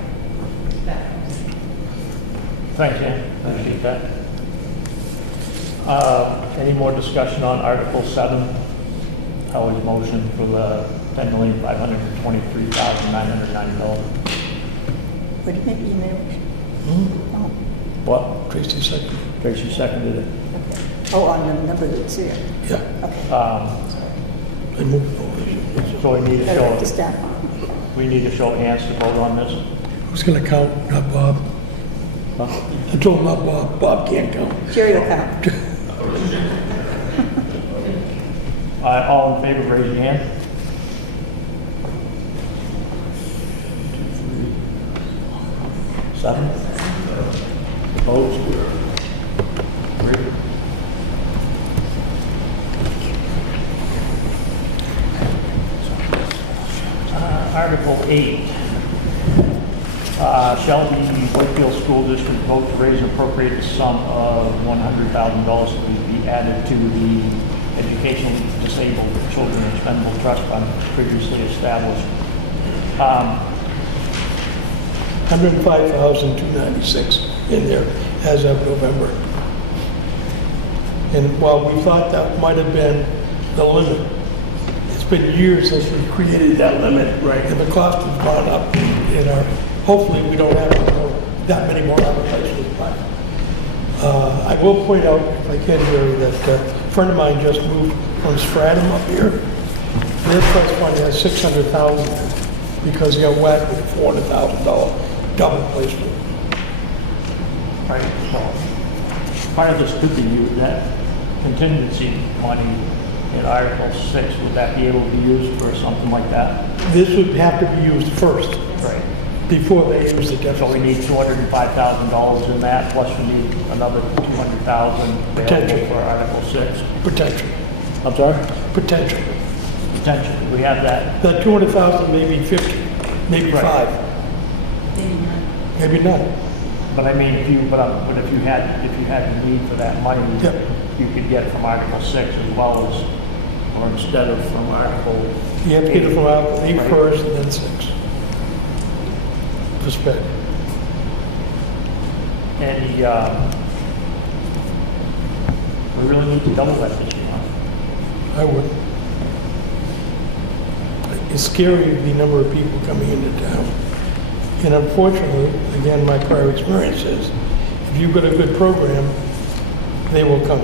Thanks, Ann. Appreciate that. Any more discussion on Article 7? Howard's motion for the $10,523,990. What do you think, email? Oh, What? Tracy second. Tracy seconded it. okay. Oh, on the number that's here. Yeah, Okay. I moved over. So we need to Gotta write this show, down. we need to show hands to vote on this? Who's gonna count, not Bob? Huh? I told him not Bob. Bob can't count. Jerry will count. All in favor, raise your hand. 1, 2, 3, 7. 8, shall the Wakefield School District vote to raise and appropriate a sum of $100,000 to be added to the Educationally Disabled Children Expendable Trust Fund previously established? 105,296 in there as of November. And while we thought that might have been the limit, it's been years since we created that limit. Right. And the cost has gone up in our, hopefully we don't have that many more applications. But I will point out, if I can, Jerry, that a friend of mine just moved from Stratham up here. Their trust fund has 600,000 because he got whacked with a $400,000 double placement. Right, well, part of this could be used, that contingency money in Article 6, would that be able to be used for something like that? This would have to be used first, Right. before they use the deficit. So we need $205,000 in that, plus we need another $200,000 available Potential. for Article 6. Potential. I'm sorry? Potential. Potential, we have that. That 200,000, maybe 50, maybe Right. 5, maybe none. But I mean, if you had the need for that money, Yep. you could get it from Article 6 as well as, or instead of from Article. You have to get it from Article 8 Right. first and then 6. For spec. And we really need to double that this year, huh? I would. It's scary, the number of people coming into town. And unfortunately, again, my prior experience is, if you've got a good program, they will come.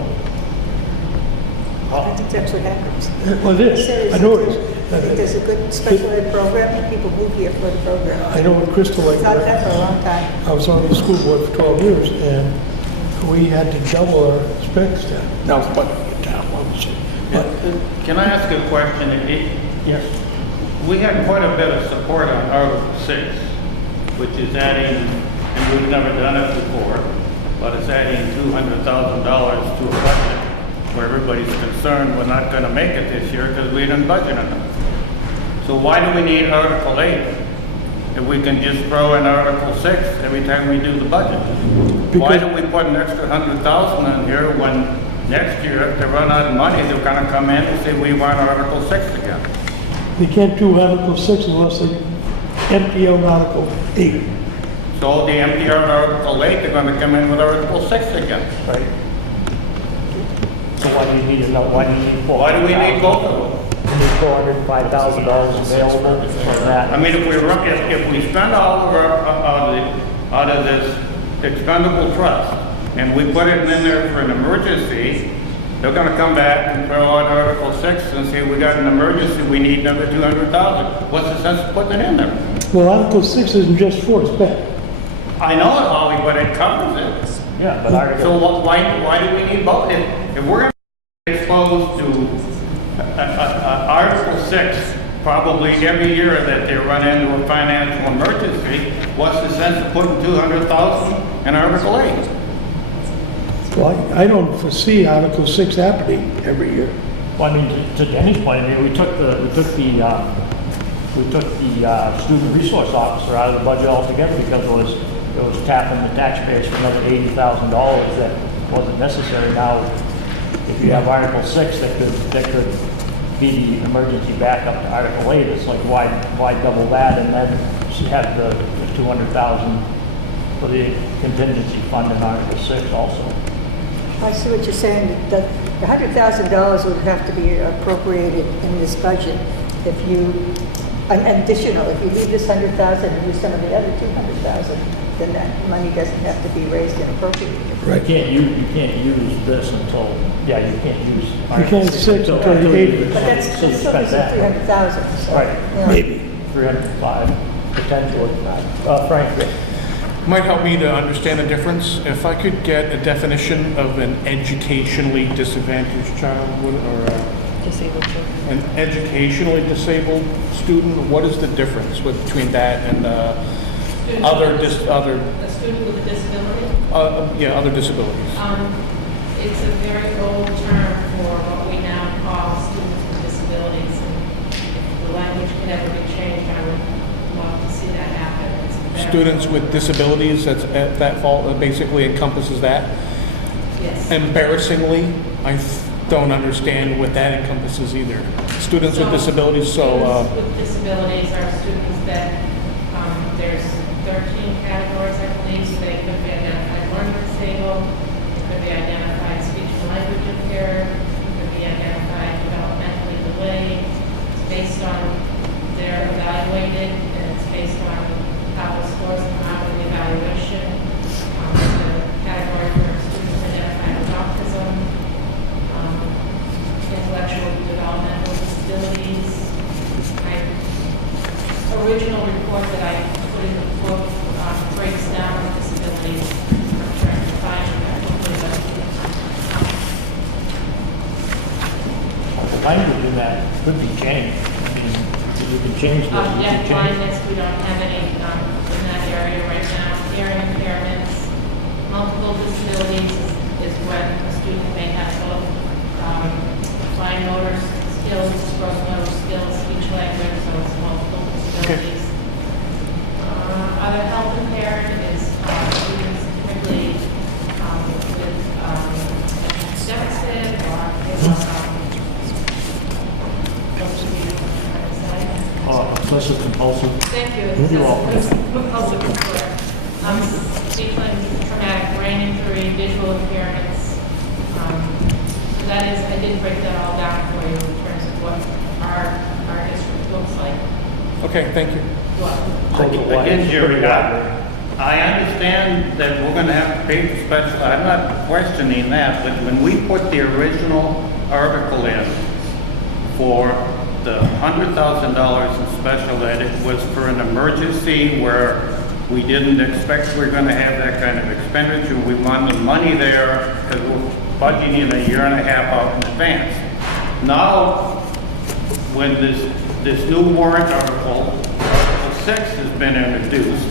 I think that's what happens. Well, it is. I know it is. If there's a good special ed program, and people move here for the program. I know in Crystal Lake, Thought that for a long time. I was on the school board for 12 years, and we had to double our spec staff. Now it's about the town, obviously. But Can I ask a question? Yes. We had quite a bit of support on Article 6, which is adding, and we've never done it before, but it's adding $200,000 to a budget where everybody's concerned we're not going to make it this year because we didn't budget enough. So why do we need Article 8 if we can just throw in Article 6 every time we do the budget? Why do we put an extra 100,000 in here when next year, if they run out of money, they're going to come in and say we want Article 6 again? they can't do Article 6 unless they empty out Article 8. So the empty out Article 8, they're going to come in with Article 6 again. Right. So why do you need why do you need $400,000? Why do we need both of them? You need $405,000 available for that. I mean, if we spend all of our, out of this expendable trust, and we put it in there for an emergency, they're gonna come back and throw out Article 6 and say, we got an emergency, we need another 200,000. What's the sense of putting it in there? Well, Article 6 isn't just for spec. I know it, Holly, but it covers it. Yeah, but Article. So why do we need both? If we're gonna be exposed to Article 6, probably every year that they run into a financial emergency, what's the sense of putting 200,000 in Article 8? Well, I don't foresee Article 6 happening every year. Well, I mean, to Denny's point, I mean, we took the student resource officer out of the budget altogether because it was tapping the taxpayers for another $80,000 that wasn't necessary. Now, if you have Article 6, that could be the emergency backup to Article 8. It's like, why double that and then have the 200,000 for the contingency fund in Article 6 also? I see what you're saying, that the $100,000 would have to be appropriated in this budget if you, additional, if you leave this 100,000 and use some of the other 200,000, then that money doesn't have to be raised and appropriated. Right. You can't use this until, you can't use. You can't 6 until the 8. But that's So you still spend that. 300,000, so. Right. you know. Maybe. 305, potentially. Frank? Might help me to understand the difference. If I could get a definition of an educationally disadvantaged child, or Disabled children. an educationally disabled student, what is the difference between that and other? A student with a disability? Other disabilities. It's a very old term for what we now call students with disabilities. And if the language can ever be changed, I would students with disabilities, that fall, that basically encompasses that. Yes. Embarrassingly, I don't understand what that encompasses either. Students with disabilities, Students with disabilities are students that, there's 13 categories, I believe, so they could be identified learning disabled, they could be identified speech and language impaired, they could be identified developmentally delayed. It's based on, they're evaluated, and it's based on how the scores come out in the evaluation. The category for students identified with autism, intellectual developmental disabilities. My original report that I put in the book breaks down the disabilities. I'm trying to find that hopefully, The language in that could be changed. I mean, you can change the, you yeah, can change. blindness, we don't have any in that area right now. Hearing impairments, multiple disabilities is when a student may have both fine motor skills, gross motor skills, speech language, so it's multiple disabilities. Other health impaired is students typically with deficit or Obsessive compulsive. thank you. You're welcome. Compulsive disorder. Speech language, traumatic brain injury, visual impairments. So that is, I did break that all down for you in terms of what our district looks like. okay, thank you. Well, Again, Jerry, I understand that we're gonna have to pay for special, I'm not questioning that, but when we put the original article in for the $100,000 in special ed, it was for an emergency where we didn't expect we were gonna have that kind of expenditure. We wanted money there because we're budgeting a year and a half out in advance. Now, when this new warrant article, Article 6 has been introduced,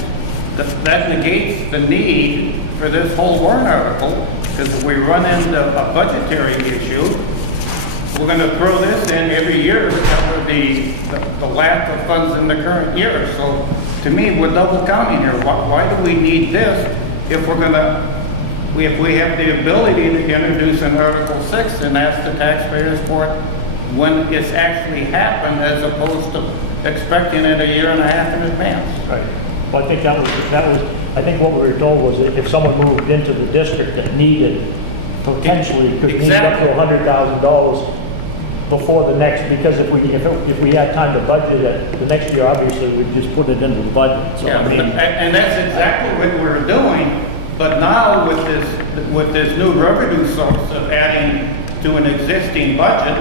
that negates the need for this whole warrant article, because if we run into a budgetary issue, we're gonna throw this in every year to cover the lack of funds in the current year. So, to me, we're double counting here. Why do we need this if if we have the ability to introduce an Article 6 and ask the taxpayers for it when it's actually happened, as opposed to expecting it a year and a half in advance? Right. Well, I think that was, I think what we were told was that if someone moved into the district that needed, potentially could need up to $100,000 before the next, because if we had time to budget it, the next year, obviously, we'd just put it into the budget. So, Yeah, I mean, and that's exactly what we're doing, but now with this new revenue source of adding to an existing budget,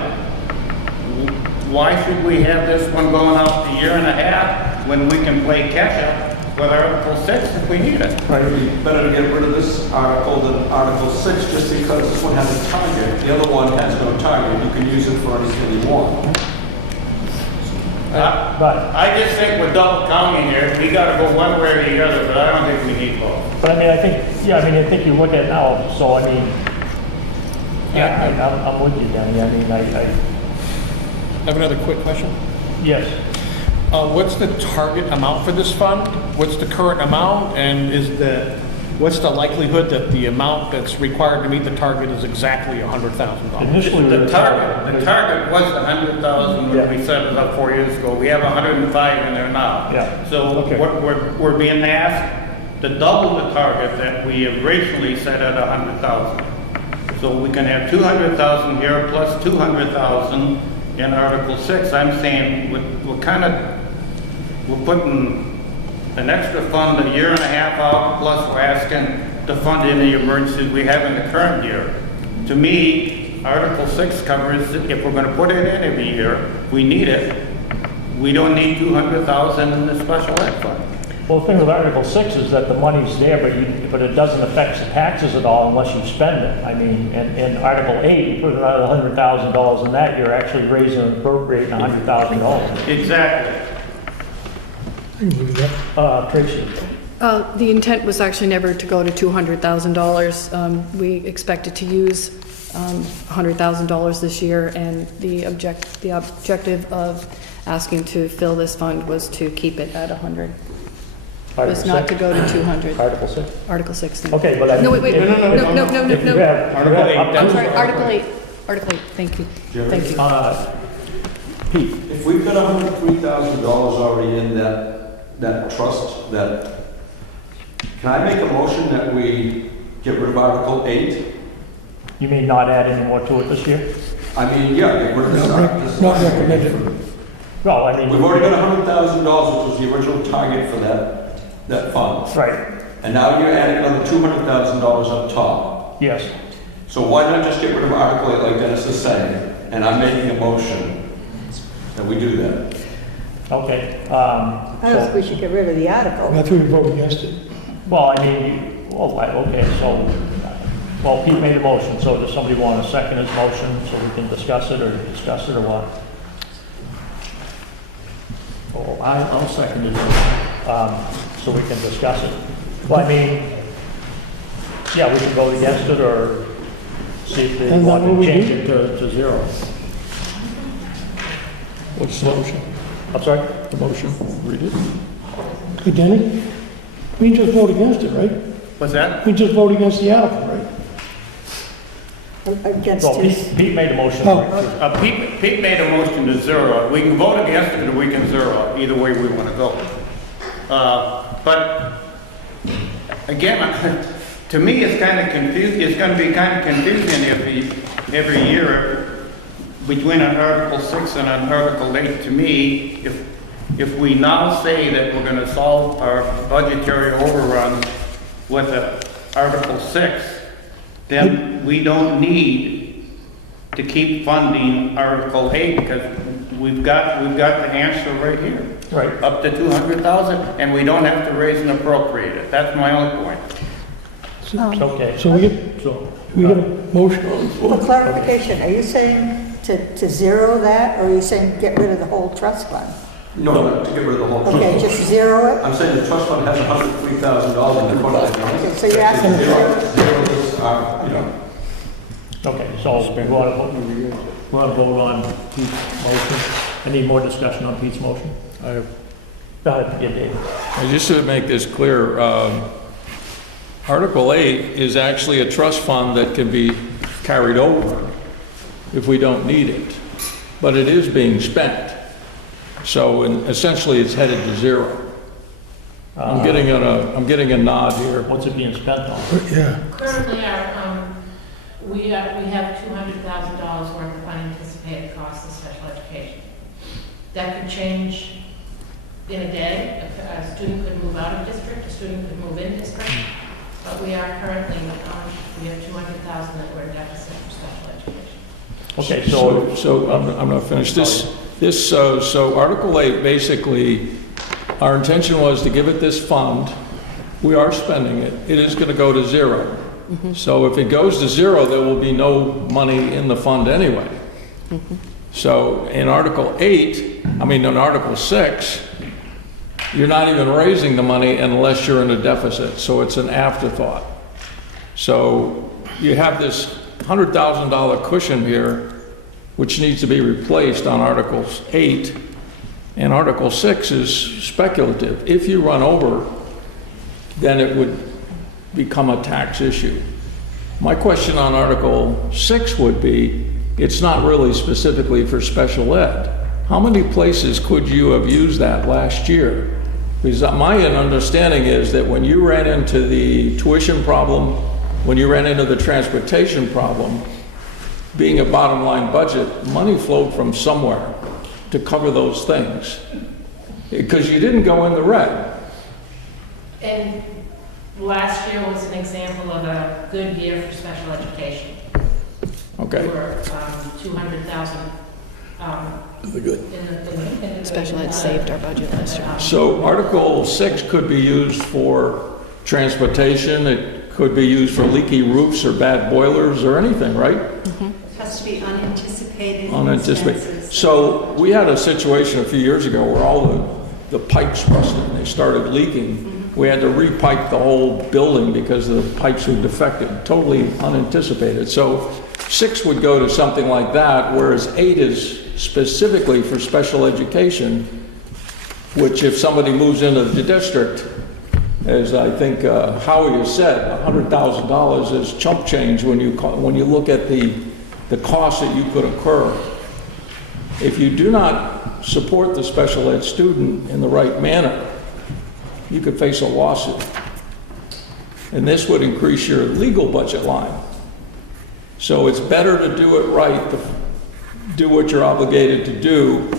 why should we have this one going out a year and a half when we can play catch up with Article 6 if we need it? Better to get rid of this article than Article 6, just because this one has a target, the other one has no target. You can use it for anything you want. I just think we're double counting here. We gotta go one way or the other, but I don't think we need both. but I mean, I think you look at it now, so I mean, yeah, I'm with you, Danny. I mean, I have another quick question. yes. What's the target amount for this fund? What's the current amount, and what's the likelihood that the amount that's required to meet the target is exactly $100,000? Initially, The target was 100,000 when we set it up 4 years ago. We have 105 in there now. Yeah. So Okay. we're being asked to double the target that we originally set at 100,000. So we can have 200,000 here plus 200,000 in Article 6. I'm saying we're putting an extra fund a year and a half out, plus we're asking to fund any emergencies we have in the current year. To me, Article 6 covers, if we're gonna put it in every year, we need it. We don't need 200,000 in the special ed fund. Well, the thing with Article 6 is that the money's there, but it doesn't affect the taxes at all unless you spend it. I mean, in Article 8, you put another $100,000 in that, you're actually raising and appropriating $100,000. Exactly. Tracy? The intent was actually never to go to $200,000. We expected to use $100,000 this year, and the objective of asking to fill this fund was to keep it at 100. was not to go to 200. Article 6? Article 6. thank you. Okay, but I... No, wait, wait, no. If you have... Article 8, I'm sorry, Article 8. Article 8, thank you. Thank you. Pete, If we've got $103,000 already in that trust, can I make a motion that we get rid of Article 8? you mean not add any more to it this year? I mean, yeah, get rid of this. Not recommended. Well, I mean... We've already got $100,000, which was the original target for that fund. Right, And now you're adding another $200,000 on top. yes. So why not just get rid of Article 8 like Dennis is saying? And I'm making a motion that we do that. Okay. I don't think we should get rid of the article. That's why we vote against it. Well, I mean, okay, so, well, Pete made a motion, so does somebody want to second his motion so we can discuss it or what? Oh, I'll second it, so we can discuss it. Well, I mean, yeah, we can vote against it or see if they Isn't that want what to we change do? it to 0. What's the motion? I'm sorry? The motion, read it. Hey, Denny, we just vote against it, right? What's that? We just vote against the article, right? Against Well, his, Pete made a motion. Oh. Pete made a motion to zero it. We can vote against it or we can zero it, either way we want to go. But again, to me, it's kind of confusing. It's going to be kind of confusing every year between an Article 6 and an Article 8. To me, if we now say that we're going to solve our budgetary overrun with Article 6, then we don't need to keep funding Article 8 because we've got the answer right here. Right. Up to 200,000, and we don't have to raise and appropriate it. That's my only point. Okay. So we get a motion on the floor. for clarification, are you saying to zero that, or are you saying get rid of the whole trust fund? No, not to get rid of the whole trust. Okay, just zero it? I'm saying the trust fund has $103,000 in the fund. Okay, so you're asking to Zero this, Okay, so we want to vote on Pete's motion. Any more discussion on Pete's motion? I Go ahead, yeah, Dave. just to make this clear, Article 8 is actually a trust fund that can be carried over if we don't need it, but it is being spent. So essentially, it's headed to 0. I'm getting a nod here. What's it being spent on? Yeah. Currently, we have $200,000 worth of unanticipated costs of special education. That could change in a day. A student could move out of district, a student could move in district. But we are currently, we have $200,000 that we're in deficit for special education. Okay, So I'm not finished. So Article 8, basically, our intention was to give it this fund. We are spending it. It is going to go to 0. So if it goes to 0, there will be no money in the fund anyway. So in Article 6, you're not even raising the money unless you're in a deficit. So it's an afterthought. So you have this $100,000 cushion here, which needs to be replaced on Article 8, and Article 6 is speculative. If you run over, then it would become a tax issue. My question on Article 6 would be, it's not really specifically for special ed. How many places could you have used that last year? Because my understanding is that when you ran into the tuition problem, when you ran into the transportation problem, being a bottom line budget, money flowed from somewhere to cover those things. Because you didn't go in the red. And last year was an example of a good year for special education. Okay. We were 200,000 in the Special ed saved our budget last year. So Article 6 could be used for transportation, it could be used for leaky roofs or bad boilers or anything, right? It has to be unanticipated Unanticipated. expenses. So we had a situation a few years ago where all the pipes rusted and they started leaking. We had to repipe the whole building because the pipes were defective, totally unanticipated. So 6 would go to something like that, whereas 8 is specifically for special education, which if somebody moves into the district, as I think Howie has said, $100,000 is chump change when you look at the cost that you could incur. If you do not support the special ed student in the right manner, you could face a lawsuit. And this would increase your legal budget line. So it's better to do it right, to do what you're obligated to do.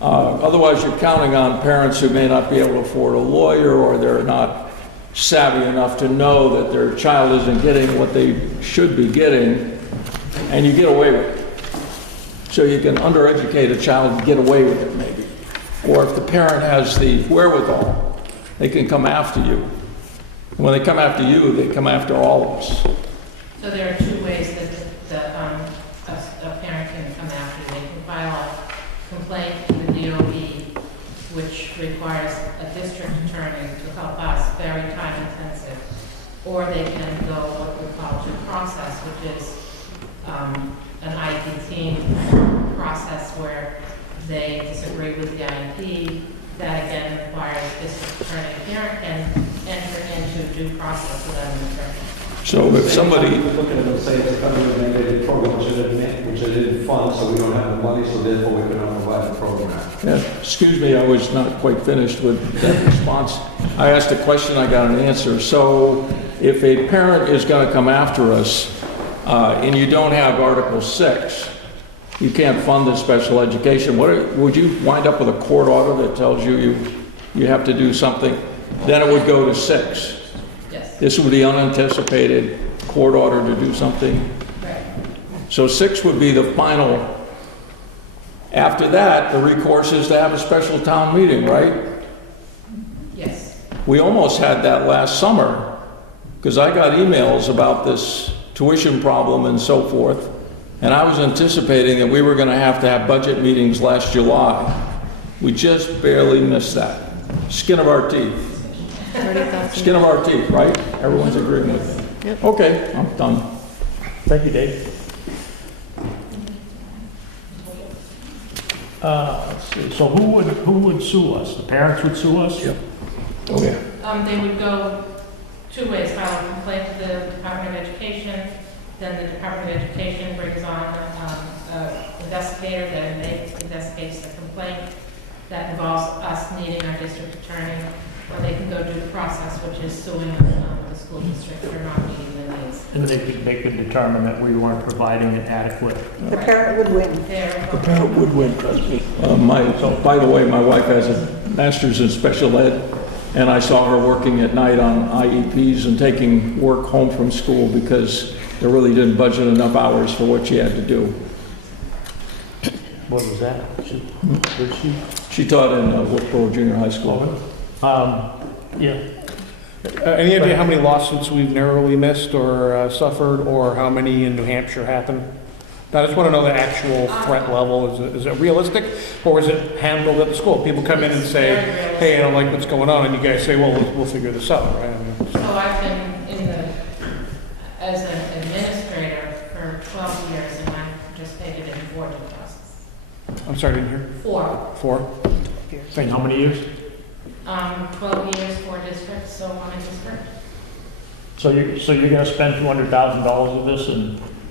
Otherwise, you're counting on parents who may not be able to afford a lawyer, or they're not savvy enough to know that their child isn't getting what they should be getting, and you get away with it. So you can undereducate a child and get away with it, maybe. Or if the parent has the wherewithal, they can come after you. And when they come after you, they come after all of us. So there are two ways that a parent can come after you. They can file a complaint to the DOE, which requires a district attorney to help us, very time intensive. Or they can go what we call due process, which is an IPT process where they disagree with the IEP. That again requires district attorney. Parent can enter into due process without an attorney. So if somebody, Look at it and say it's a federally mandated program, which they didn't fund, so we don't have the money, so therefore we cannot provide the program. excuse me, I was not quite finished with that response. I asked a question, I got an answer. So if a parent is going to come after us and you don't have Article 6, you can't fund the special education, would you wind up with a court order that tells you you have to do something? Then it would go to 6. Yes. This would be unanticipated court order to do something. Right. So 6 would be the final. After that, the recourse is to have a special town meeting, right? Yes. We almost had that last summer, because I got emails about this tuition problem and so forth, and I was anticipating that we were going to have budget meetings last July. We just barely missed that. Skin of our teeth. 30,000. Skin of our teeth, right? Everyone's agreeing with me. Yep. Okay, I'm done. Thank you, Dave. Let's see, so who would sue us? The parents would sue us? Yep. Oh, yeah. They would go two ways: file a complaint to the Department of Education, then the Department of Education brings on an investigator that investigates the complaint. That involves us needing our district attorney, or they can go due process, which is suing the school district for not meeting the needs. And they could determine that we weren't providing an adequate. The parent would win. The parent would win, trust me. By the way, my wife has a master's in special ed, and I saw her working at night on IEPs and taking work home from school because they really didn't budget enough hours for what she had to do. What was that? Did she? She taught in Wakefield Junior High School. Yeah. Any idea how many lawsuits we've narrowly missed or suffered, or how many in New Hampshire happened? I just want to know the actual threat level. Is it realistic, or is it handled at the school? People come in and say, hey, I don't like what's going on, and you guys say, well, we'll figure this out, right? So I've been as an administrator for 12 years, and I participated in 4 due processes. I'm sorry, I didn't hear. 4. 4? And how many years? 12 years, 4 districts, so 1 district. So you're gonna spend $200,000 of this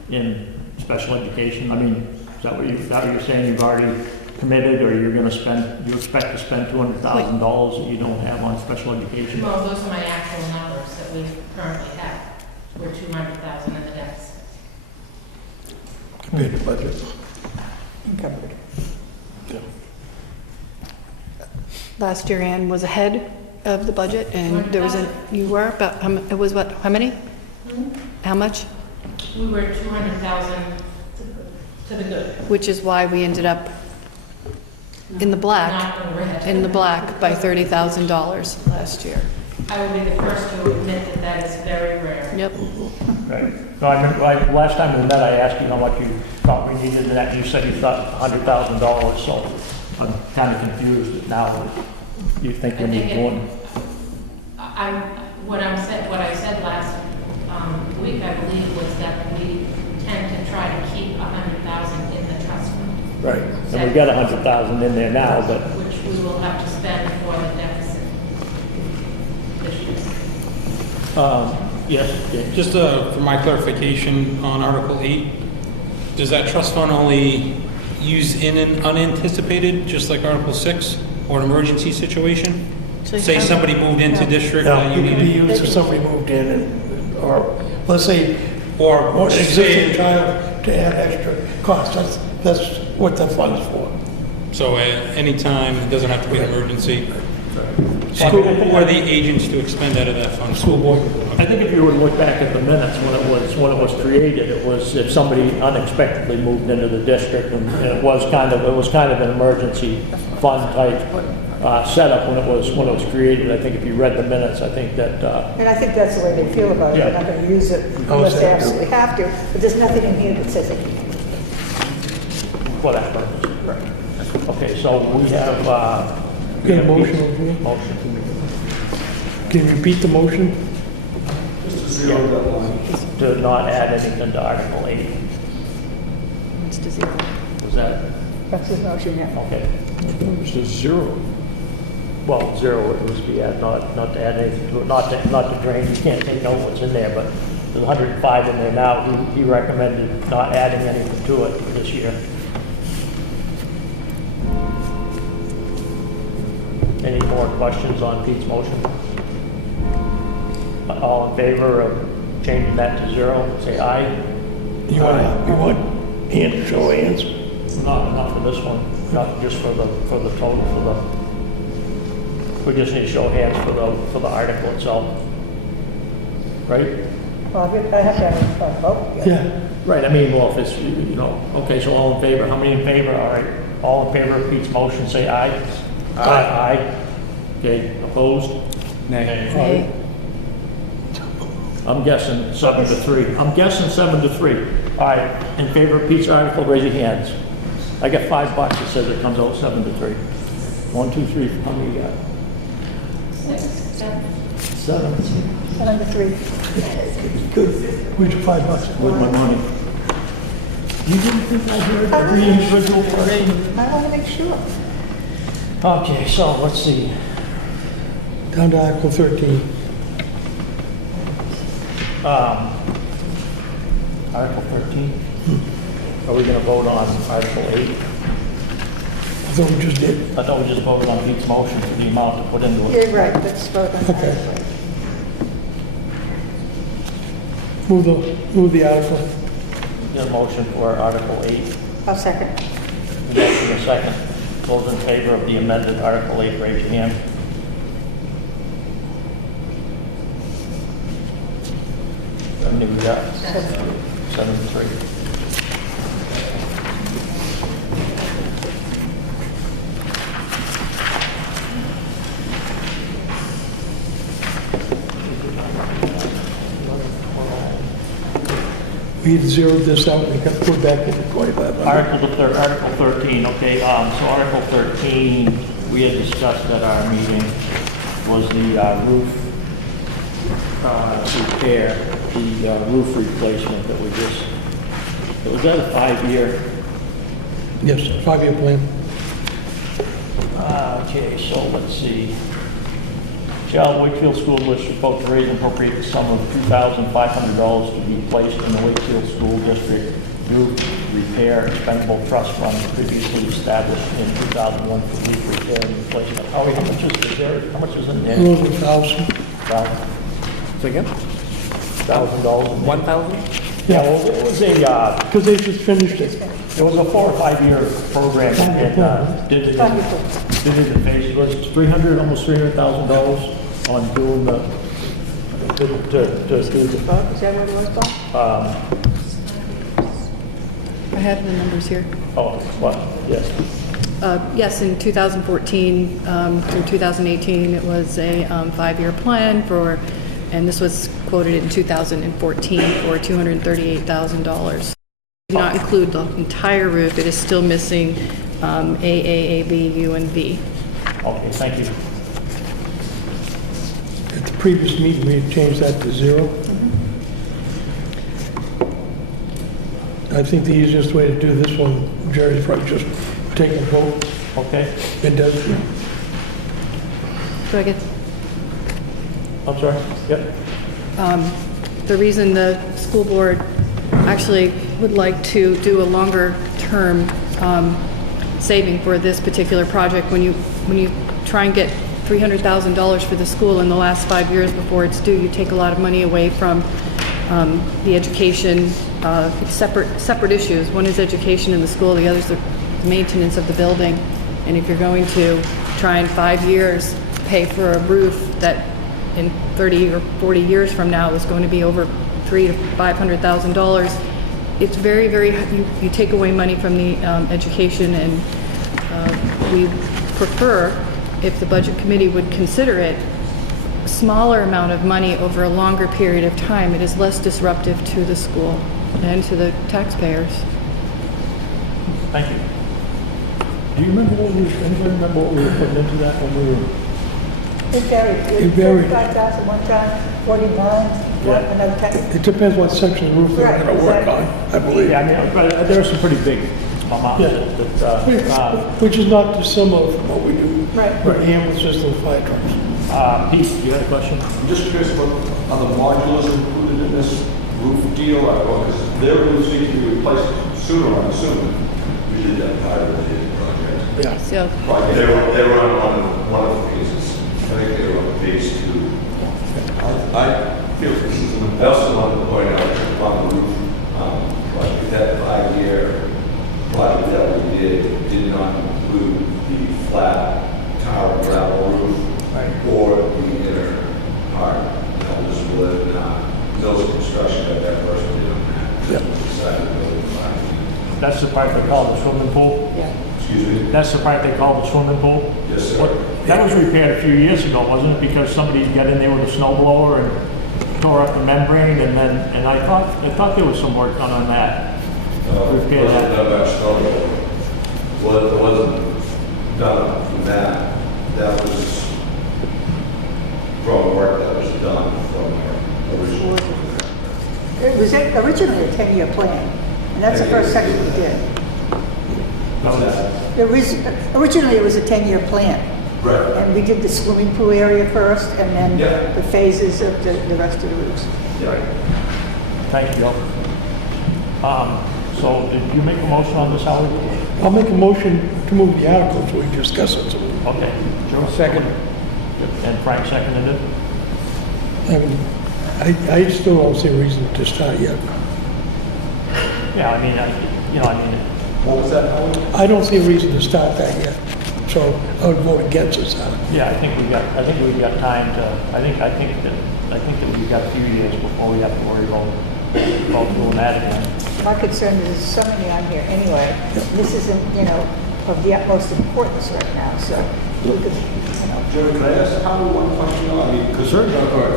in special education? I mean, is that what you're saying? You've already committed, or you expect to spend $200,000 that you don't have on special education? Well, those are my actual numbers that we currently have. We're 200,000 in the deficit. Compared to budget. Covered. Last year, Ann was ahead of the budget, and there was you were about, it was what, how many? How much? We were 200,000 to the good. Which is why we ended up in the black, Not in the red. in the black by $30,000 last year. I will be the first to admit that that is very rare. Yep. Right. No, I remember, last time we met, I asked you how much you thought we needed, and that you said you thought $100,000, so I'm kind of confused now that you think you need more. What I said last week, I believe, was that we tend to try to keep 100,000 in the trust fund. Right. And we've got 100,000 in there now, but. Which we will have to spend for the deficit. Yes, James? Just for my clarification on Article 8, does that trust fund only use in an unanticipated, just like Article 6, or an emergency situation? Say somebody moved into district No, that you it could be needed, used if somebody moved in, or, let's say, or an existing say, child to add extra cost. That's what the fund's for. so at any time, it doesn't have to be an emergency. School Or the agents to expend out of that fund. School board. I think if you would look back at the minutes when it was created, it was if somebody unexpectedly moved into the district, and it was kind of an emergency fund type setup when it was created. I think if you read the minutes, I think that And I think that's the way they feel about it. They're not going to use it unless they absolutely have to. But there's nothing in here that says it. for that purpose. Correct. Okay, so we have Got a motion over here? motion. Can you repeat the motion? To not add anything to Article 8. It's to zero. Was that, That's his motion, yeah. okay? It's a zero. Well, zero, it was be add, not to add anything to it, not to drain, you can't say no what's in there, but there's 105 in there now, he recommended not adding anything to it for this year. Any more questions on Pete's motion? All in favor of changing that to zero, say aye. You want show of hands? Not for this one, not just for the total, we just need to show hands for the article itself. Right? Well, I have to have a vote. Yeah. Right, I mean, well, if it's, okay, so all in favor, how many in favor? All right, all in favor of Pete's motion, say aye. Aye. Okay, opposed? Nay. I'm guessing 7-3. I'm guessing 7-3. All right, in favor of Pete's article, raise your hands. I got $5 that says it comes out 7-3. 1, 2, 3, how many you got? 7. 7-3. Good. Where's your $5? Where's my money? You didn't think I heard every individual person? I want to make sure. Okay, so let's see. Down to Article 13. Article 13. Are we going to vote on Article 8? I thought we just did. I thought we just voted on Pete's motion for the amount to put into it. You're right, let's vote on that. Okay. Move the article. Get a motion for Article 8. I'll second. Motion a second. Those in favor of the amended Article 8, raise your hand. How many we got? 7-3. We had zeroed this out and we got put back into 2,500. Article 13, okay, so Article 13, we had discussed at our meeting, was the roof repair, the roof replacement that we just, was that a 5-year? Yes, 5-year plan. Okay, so let's see. Shall Wakefield School District vote to raise and appropriate the sum of $2,500 to be placed in the Wakefield School District roof repair expendable trust fund previously established in 2001 for roof repair and replacement? How much is there? How much is in there? Over 1,000. So again? $1,000. 1,000? Yeah, well, it was a, Because they just finished it. it was a 4 or 5 year program and did it in phases. It was almost $300,000 on doing the, to do the, Bob, is that what it was, Bob? I have the numbers here. oh, what, yes. Yes, in 2014 through 2018, it was a 5-year plan for, and this was quoted in 2014 for $238,000. Do not include the entire roof. It is still missing A, A, B, U, and V. Okay, thank you. At the previous meeting, we had changed that to 0. I think the easiest way to do this one, Jerry's probably just take a vote. Okay, It does. Do I get, I'm sorry, yep. The reason the school board actually would like to do a longer term saving for this particular project, when you try and get $300,000 for the school in the last 5 years before it's due, you take a lot of money away from the education, separate issues. One is education in the school, the other is the maintenance of the building. And if you're going to try in 5 years pay for a roof that in 30 or 40 years from now is going to be over $300,000 to $500,000, it's very, very, you take away money from the education, and we prefer, if the budget committee would consider it, a smaller amount of money over a longer period of time. It is less disruptive to the school and to the taxpayers. Thank you. Do you remember anybody remember what we were putting into that when we were? It varied. It varied. 35,000 one time, 49, another time. It depends what section of the roof they're Right, gonna work exactly. on, I believe. Yeah, I mean, but there are some pretty big amounts Yeah. Which is not dissimilar from what we do Right. for ambulance system fire trucks. Pete, you had a question? I'm just curious about other modulars included in this roof deal, because their roofs need to be replaced sooner, I'm assuming. We did that part of the project. Yeah. So, They were on one of the phases. I think they were on phase 2. I feel this is an I also wanted to point out on the roof, like that 5-year project that we did not include the flat tar and gravel roof or the inner part. That was with those construction that first did on that. Yeah. We decided to go with 5 feet. That's the part they call the swimming pool? Excuse me? That's the part they call the swimming pool? Yes, sir. What- That was repaired a few years ago, wasn't it? Because somebody got in there with a snow blower and tore up the membrane, and I thought there was some work done on that. It wasn't done by Snow. Well, it wasn't done from that. That was from work that was done from our original. It was originally a 10-year plan, and that's the first section we did. Originally, it was a 10-year plan. Right. And we did the swimming pool area first, and then Yeah. the phases of the rest of the roofs. Yeah. Thank you. So did you make a motion on this, Howard? I'll make a motion to move the article so we can discuss it. So Okay. Joe? Second. And Frank seconded it? I still don't see a reason to start yet. Yeah, I mean, What was that, Howard? I don't see a reason to start that yet. So I would vote against it, Sal. yeah, I think we've got time to, I think that we've got a few years before we have to worry about doing that again. My concern is there's so many on here anyway. This isn't, of the utmost importance right now, so we could, Jerry, can I ask Howard one question? I mean, because or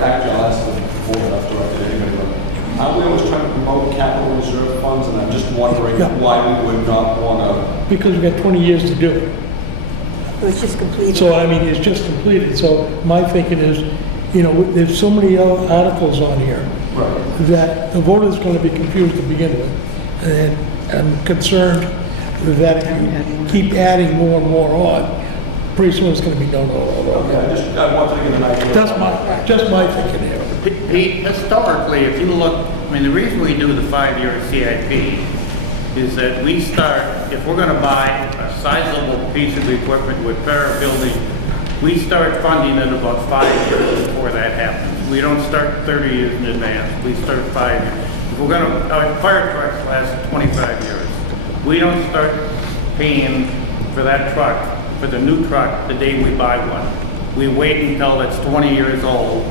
actually I'll ask the board after I did anyway, but are we always trying to promote capital reserve funds, and I'm just wondering Yeah. why we would not want to. Because we've got 20 years to do it. it was just completed. So, I mean, it's just completed. So my thinking is, there's so many other articles on here that the voter's going to be confused to begin with. And I'm concerned that if you keep adding more and more on, pretty soon it's going to be no. Okay, I wanted to get an idea. That's just my thinking here. Pete, historically, if you look, the reason we do the 5-year CIP is that we start, if we're gonna buy a sizable piece of equipment with para building, we start funding it about 5 years before that happens. We don't start 30 years in advance, we start 5 years. If we're gonna, our fire trucks last 25 years. We don't start paying for that truck, for the new truck, the day we buy one. We wait until it's 20 years old,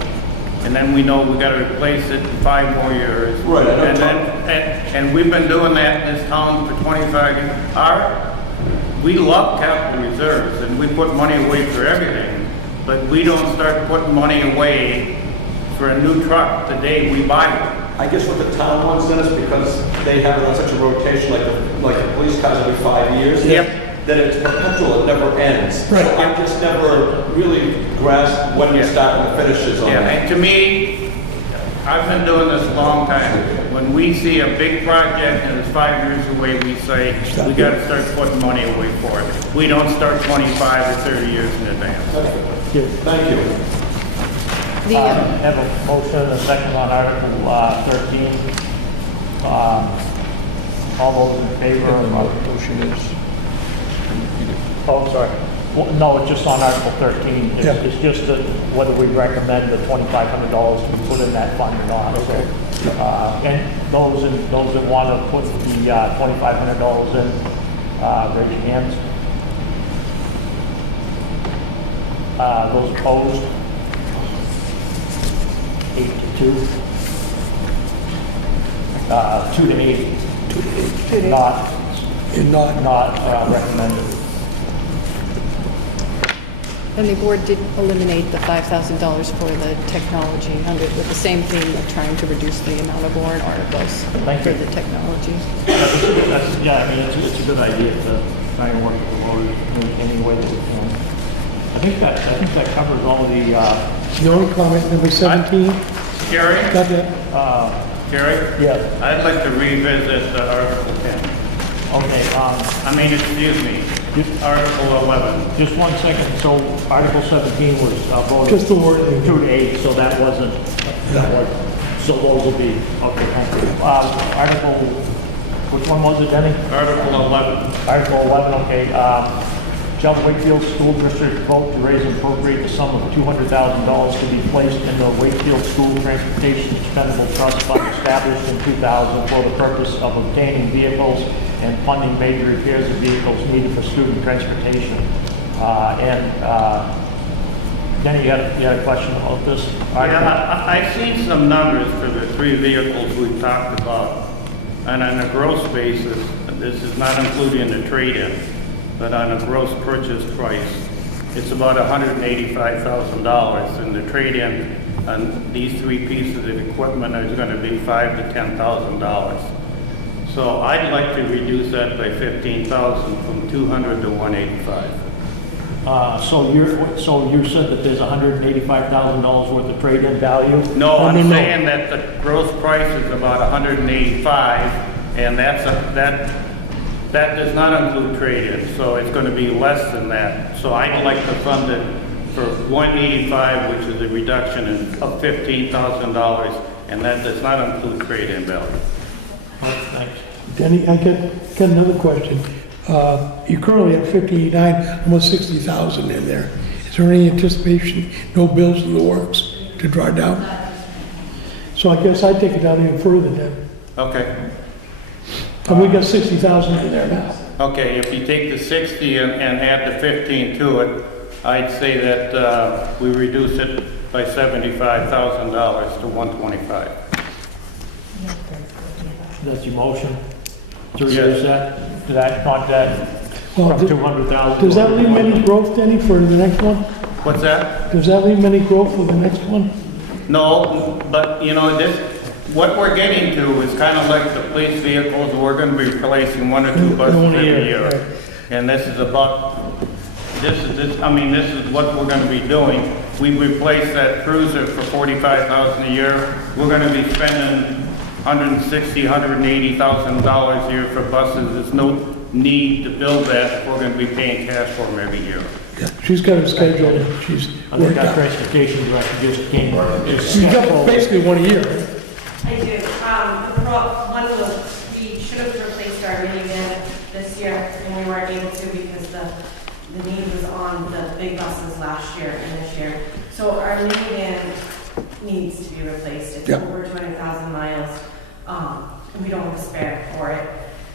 and then we know we gotta replace it in 5 more years. Right, I know. And we've been doing that in this town for 25 years. We love capital reserves, and we put money away for everything, but we don't start putting money away for a new truck the day we buy it. I guess what the town wants, Dennis, because they have it on such a rotation, like the police cars every 5 years. Yep. That it's perpetual, it never ends. Right. So I just never really grasped when you start and the finishes on Yeah, that. and to me, I've been doing this a long time. When we see a big project and it's 5 years away, we say, we gotta start putting money away for it. We don't start 25 or 30 years in advance. Thank you. Have a motion and a second on Article 13. All those in favor? Motion is. Oh, sorry. Well, no, it's just on Article 13. Yeah. It's just whether we recommend the $2,500 to be put in that fund or not. Okay. So, and those that want to put the $2,500 in, raise your hands. Those opposed? 8 to 2. 2 to 8. 2 to 8. Not recommended. And the board did eliminate the $5,000 for the technology with the same theme of trying to reduce the amount of warrant articles Thank for you. the technology. Yeah, I mean, it's a good idea to try and work with the voters in any way that we can. I think that covers all of the, The only comment, number 17, Gary? got that? Gary? yeah, I'd like to revisit Article 10. okay, Excuse me, just, Article 11. just 1 second. So Article 17 was voted. Just the word. 2 to 8, so that wasn't, so those will be, okay, thank you. Article, which one was it, Denny? Article 11. Article 11, okay. Shall the Wakefield School District vote to raise and appropriate the sum of $200,000 to be placed in the Wakefield School Transportation Expendable Trust Fund established in 2000 for the purpose of obtaining vehicles and funding major repairs of vehicles needed for student transportation? Denny, you had a question about this? Yeah, I've seen some numbers for the 3 vehicles we've talked about. And on a gross basis, this is not including the trade-in, but on a gross purchase price, it's about $185,000, and the trade-in on these 3 pieces of equipment is going to be $5,000 to $10,000. So I'd like to reduce that by $15,000 from $200 to $185. So you said that there's $185,000 worth of trade-in value? No, I'm saying that the gross price is about $185, and that does not include trade-in, so it's going to be less than that. So I'd like to fund it for $185, which is a reduction of $15,000, and that does not include trade-in value. Thanks. Denny, I got another question. You currently have 59, almost 60,000 in there. Is there any anticipation, no bills in the works to draw down? So I guess I'd take it down even further then. Okay. And we got 60,000 in there now. Okay, if you take the 60 and add the 15 to it, I'd say that we reduce it by $75,000 to $125. That's your motion? To Yes. reduce that, to that, not that, Well, from 200,000? Does that leave any growth, Denny, for the next one? What's that? Does that leave any growth for the next one? No, but you know, what we're getting to is kind of like the police vehicles. We're going to be replacing 1 or 2 buses every year. Right. And this is what we're going to be doing. We replaced that cruiser for $45,000 a year. We're going to be spending $160,000, $180,000 a year for buses. There's no need to build that if we're going to be paying cash for them every year. Yeah, she's got it scheduled, she's I think worked our out. transportation director just came. She's got basically 1 a year, right? I do. One was, we should have replaced our minivan this year, and we weren't able to because the need was on the big buses last year and this year. So our minivan needs to be replaced. It's Yep. over 200,000 miles. And we don't have a spare for it.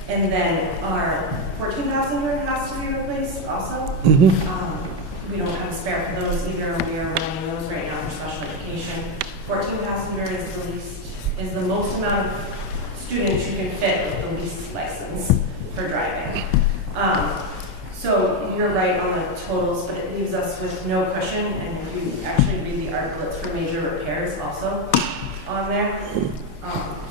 And then our 14-passenger has to be replaced also. We don't have a spare for those either. We are running those right now for special education. 14-passenger is the most amount of students you can fit with the least license for driving. So you're right on the totals, but it leaves us with no cushion. And if you actually read the article, it's for major repairs also on there.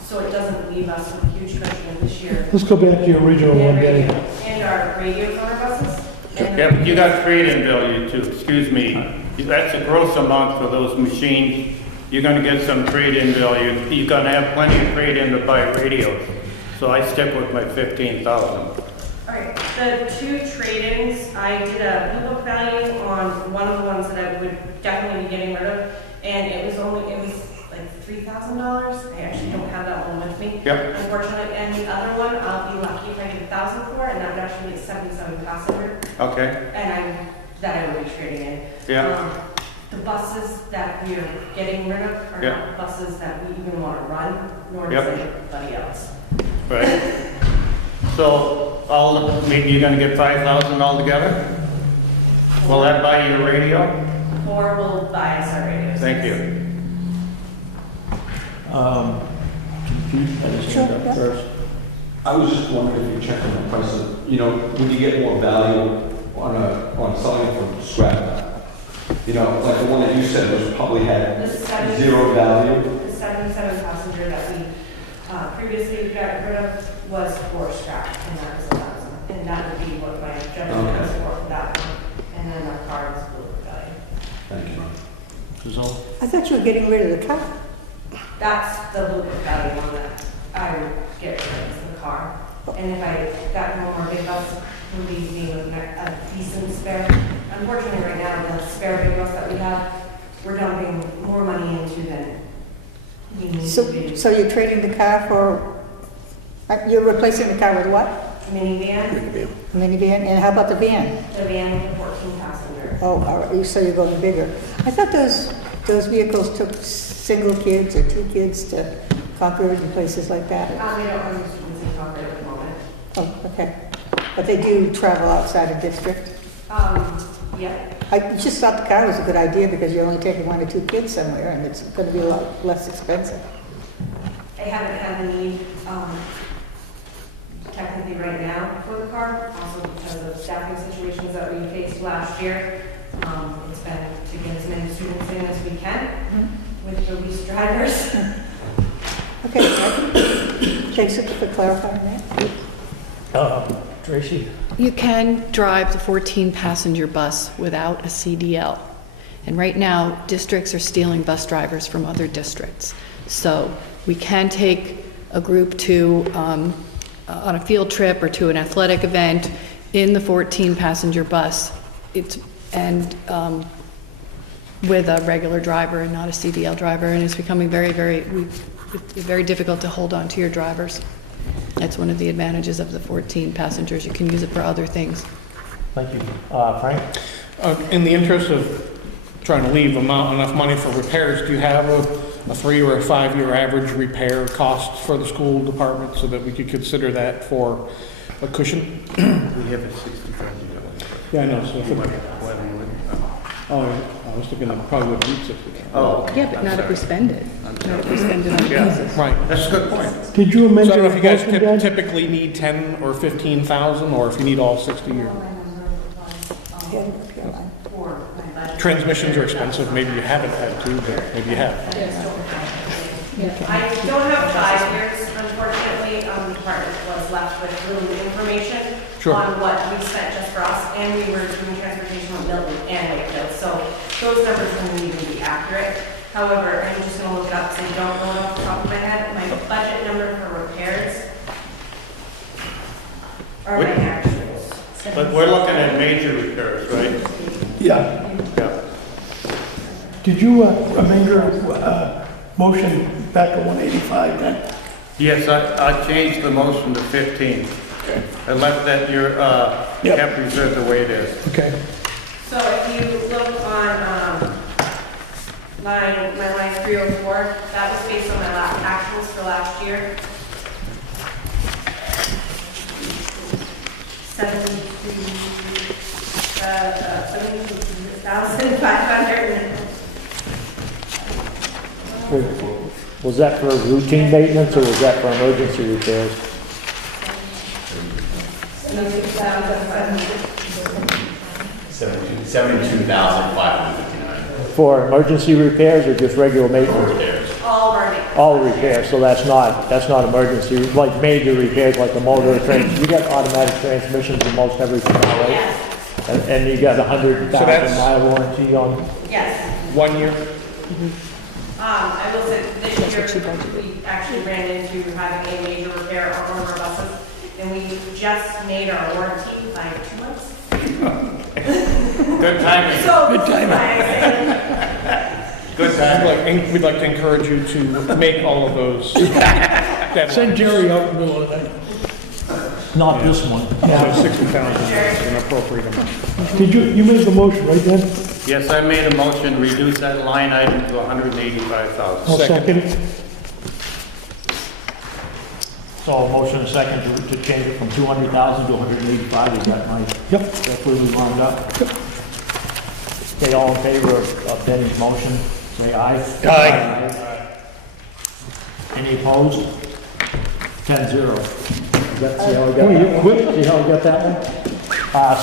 So it doesn't leave us with a huge cushion this year. Let's go back to your original one, Denny. And our radios on our buses. And Yeah, but you got trade-in value too, excuse me. That's a gross amount for those machines. You're gonna get some trade-in value. You're gonna have plenty of trade-in to buy radios. So I stick with my 15,000. All right, the 2 trade-ins, I did a Blue Book value on one of the ones that I would definitely be getting rid of, and it was like $3,000. I actually don't have that one with me. Yep. Unfortunately, and the other one, I'll be lucky if I get 1,000 for, and that would actually be 77 passenger, Okay, that I would be trading in. yeah, The buses that we are getting rid of are Yep. not buses that we even want to run, nor Yep. does anybody else. right. So, maybe you're gonna get 5,000 altogether? Will that buy you a radio? Or we'll buy us our radios. Thank you. Sure, yeah. First. I was just wondering if you checked on the price of, would you get more value on selling it from scrap? Like the one that you said was probably had The 70 zero value. The 77 passenger that we previously got rid of was for scrap, and that was 1,000. And that would be what my judgment was for that one. And then our car is blue value. Thank you. Suzanne? I thought you were getting rid of the car. That's the blue value one that I would get rid of, the car. And if I got one more big bus, would leave me with a decent spare. Unfortunately, right now, the spare big bus that we have, we're dumping more money into than we need to be. So you're trading the car for, you're replacing the car with what? Minivan, Minivan, and how about the van? the van with the 14 passenger. Oh, all right, so you're going bigger. I thought those vehicles took single kids or 2 kids to Concord and places like that. We don't have any students in Concord at the moment. Oh, okay. But they do travel outside of district? Yeah. I just thought the car was a good idea because you're only taking 1 or 2 kids somewhere and it's going to be a lot less expensive. I haven't had the need, technically right now for the car, also because of staffing situations that we faced last year. It's been to get as many students in as we can with the least drivers. Okay, thanks for clarifying that. Tracy? You can drive the 14-passenger bus without a CDL. And right now, districts are stealing bus drivers from other districts. So we can take a group to, on a field trip or to an athletic event in the 14-passenger bus. With a regular driver and not a CDL driver, and it's becoming it's very difficult to hold on to your drivers. That's one of the advantages of the 14 passengers. You can use it for other things. Thank you. Frank? In the interest of trying to leave enough money for repairs, do you have a 3 or a 5 year average repair cost for the school department so that we could consider that for a cushion? We have a 65. Yeah, I know. So if I was thinking of probably would reach 60. Oh. Yeah, but not if we spend it. Not if we spend it on pieces. Right. That's a good point. Did you amend So I don't your know if you guys motion, Dan? typically need 10 or 15,000, or if you need all 60 or... Transmissions are expensive, maybe you haven't had to, but maybe you have. I don't have 5 years, unfortunately. The department was left with little information Sure. on what we spent just for us, and we were doing transportation on Milton and Wakefield. So those numbers wouldn't even be accurate. However, I'm just going to look it up because I don't know it off the top of my head. My budget number for repairs are my actuals. But we're looking at major repairs, right? Yeah. Yeah. Did you amend your motion back to 185 then? Yes, I changed the motion to 15. I left that your cap reserve the way it is. Okay. So if you look on my line 304, that was based on my actuals for last year. 72,500. Was that for routine maintenance or was that for emergency repairs? 72,559. For emergency repairs or just regular maintenance? All of our maintenance. All repairs, so that's not emergency, like major repairs, like the motor, you got automatic transmissions in most everything now, right? Yes, And you got 100,000 that's- mile warranty on, yes. 1 year? I will say this year, we actually ran into having a major repair on one of our buses, and we just made our warranty by 2 months. Good timing. So, good timing. Good time. We'd like to encourage you to make all of those. Send Jerry out in the middle of the night. Not this one. So 60,000 is an appropriate amount. Did you made the motion, right, Dan? Yes, I made a motion, reduce that line item to 185,000. I'll second it. So a motion and a second to change it from 200,000 to 185, is that my, Yep. that's where we wound up? Okay, all in favor of Benny's motion, say aye. Aye. Any opposed? 10-0. See how we got Oh, that you're one? quick. See how we got that one?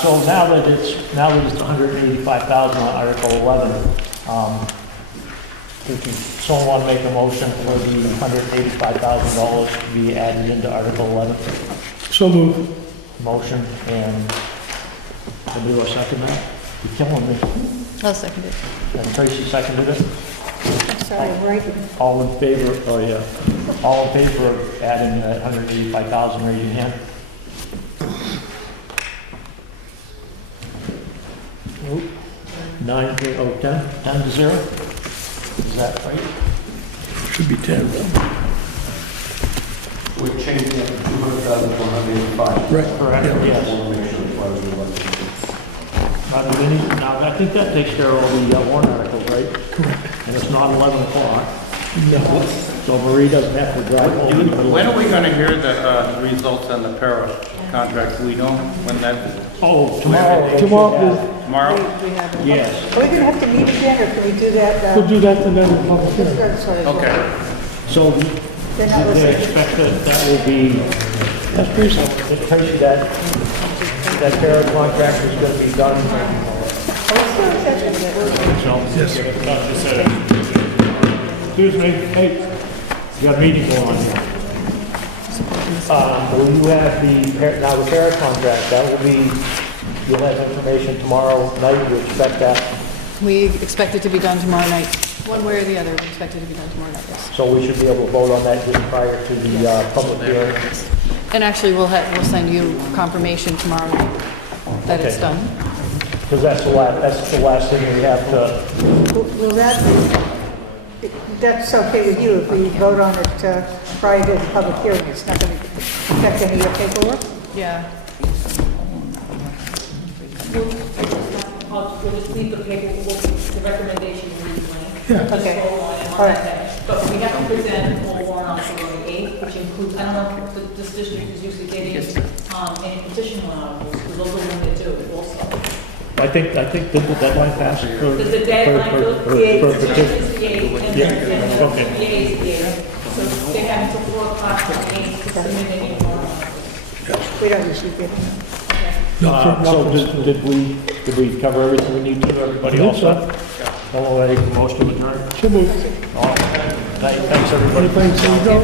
So now that it's 185,000 on Article 11, if someone want to make a motion for the $185,000 to be added into Article 11? So moved. Motion, and somebody will second that? You're killing me. I'll second it. And Tracy seconded it. Sorry, right. All in favor, oh yeah, all in favor of adding that 185,000, raise your hand. Nope. 10-0? Is that right? Should be 10. We're changing it from 200,000 to 185. Right. Correct, Yeah. yes. I want to make sure it's right with the budget. Now, I think that takes care of all the warrant articles, right? Correct. And it's not 11 o'clock, No. so Marie doesn't have to drive home. When are we going to hear the results on the para contract? Do we know when that is? Oh, tomorrow. they should Tomorrow. have- Tomorrow? We have a- Yes. Are we gonna have to meet again, or can we do that? We'll do that the night of the public hearing. Okay. So They're not they listening. expect that will be, That's pretty simple. Tracy, that para contract is going to be done. So, Yes. excuse me, hey, you got a meeting going on here. Will you have now the para contract, that will be, you'll have information tomorrow night, you expect that? We expect it to be done tomorrow night, one way or the other. We expect it to be done tomorrow night, yes. So we should be able to vote on that just prior to the public hearing? And actually, we'll send you confirmation tomorrow night that it's Okay. done. Because that's the last thing we have to, Will that be, that's okay with you if we vote on it prior to the public hearing? It's not going to affect any of your paperwork? Yeah. We'll just leave the paper, the recommendation will be blank. Yeah. Okay. All right. But we have to present a full warrant article on the 8th, which includes, I don't know if this district is usually getting any petition warrant articles, because those are limited too also. I think did the deadline pass? The deadline for the 8th. for petition petition? is the 8th, and Yeah, then okay. the 8th is the 8th. So they have until 4 o'clock on the 8th to submit any warrant articles. We don't usually get it. So did we cover everything we need to, everybody all set? All ready for most of the adjourn? So moved. Thanks, everybody. Thanks, Joe.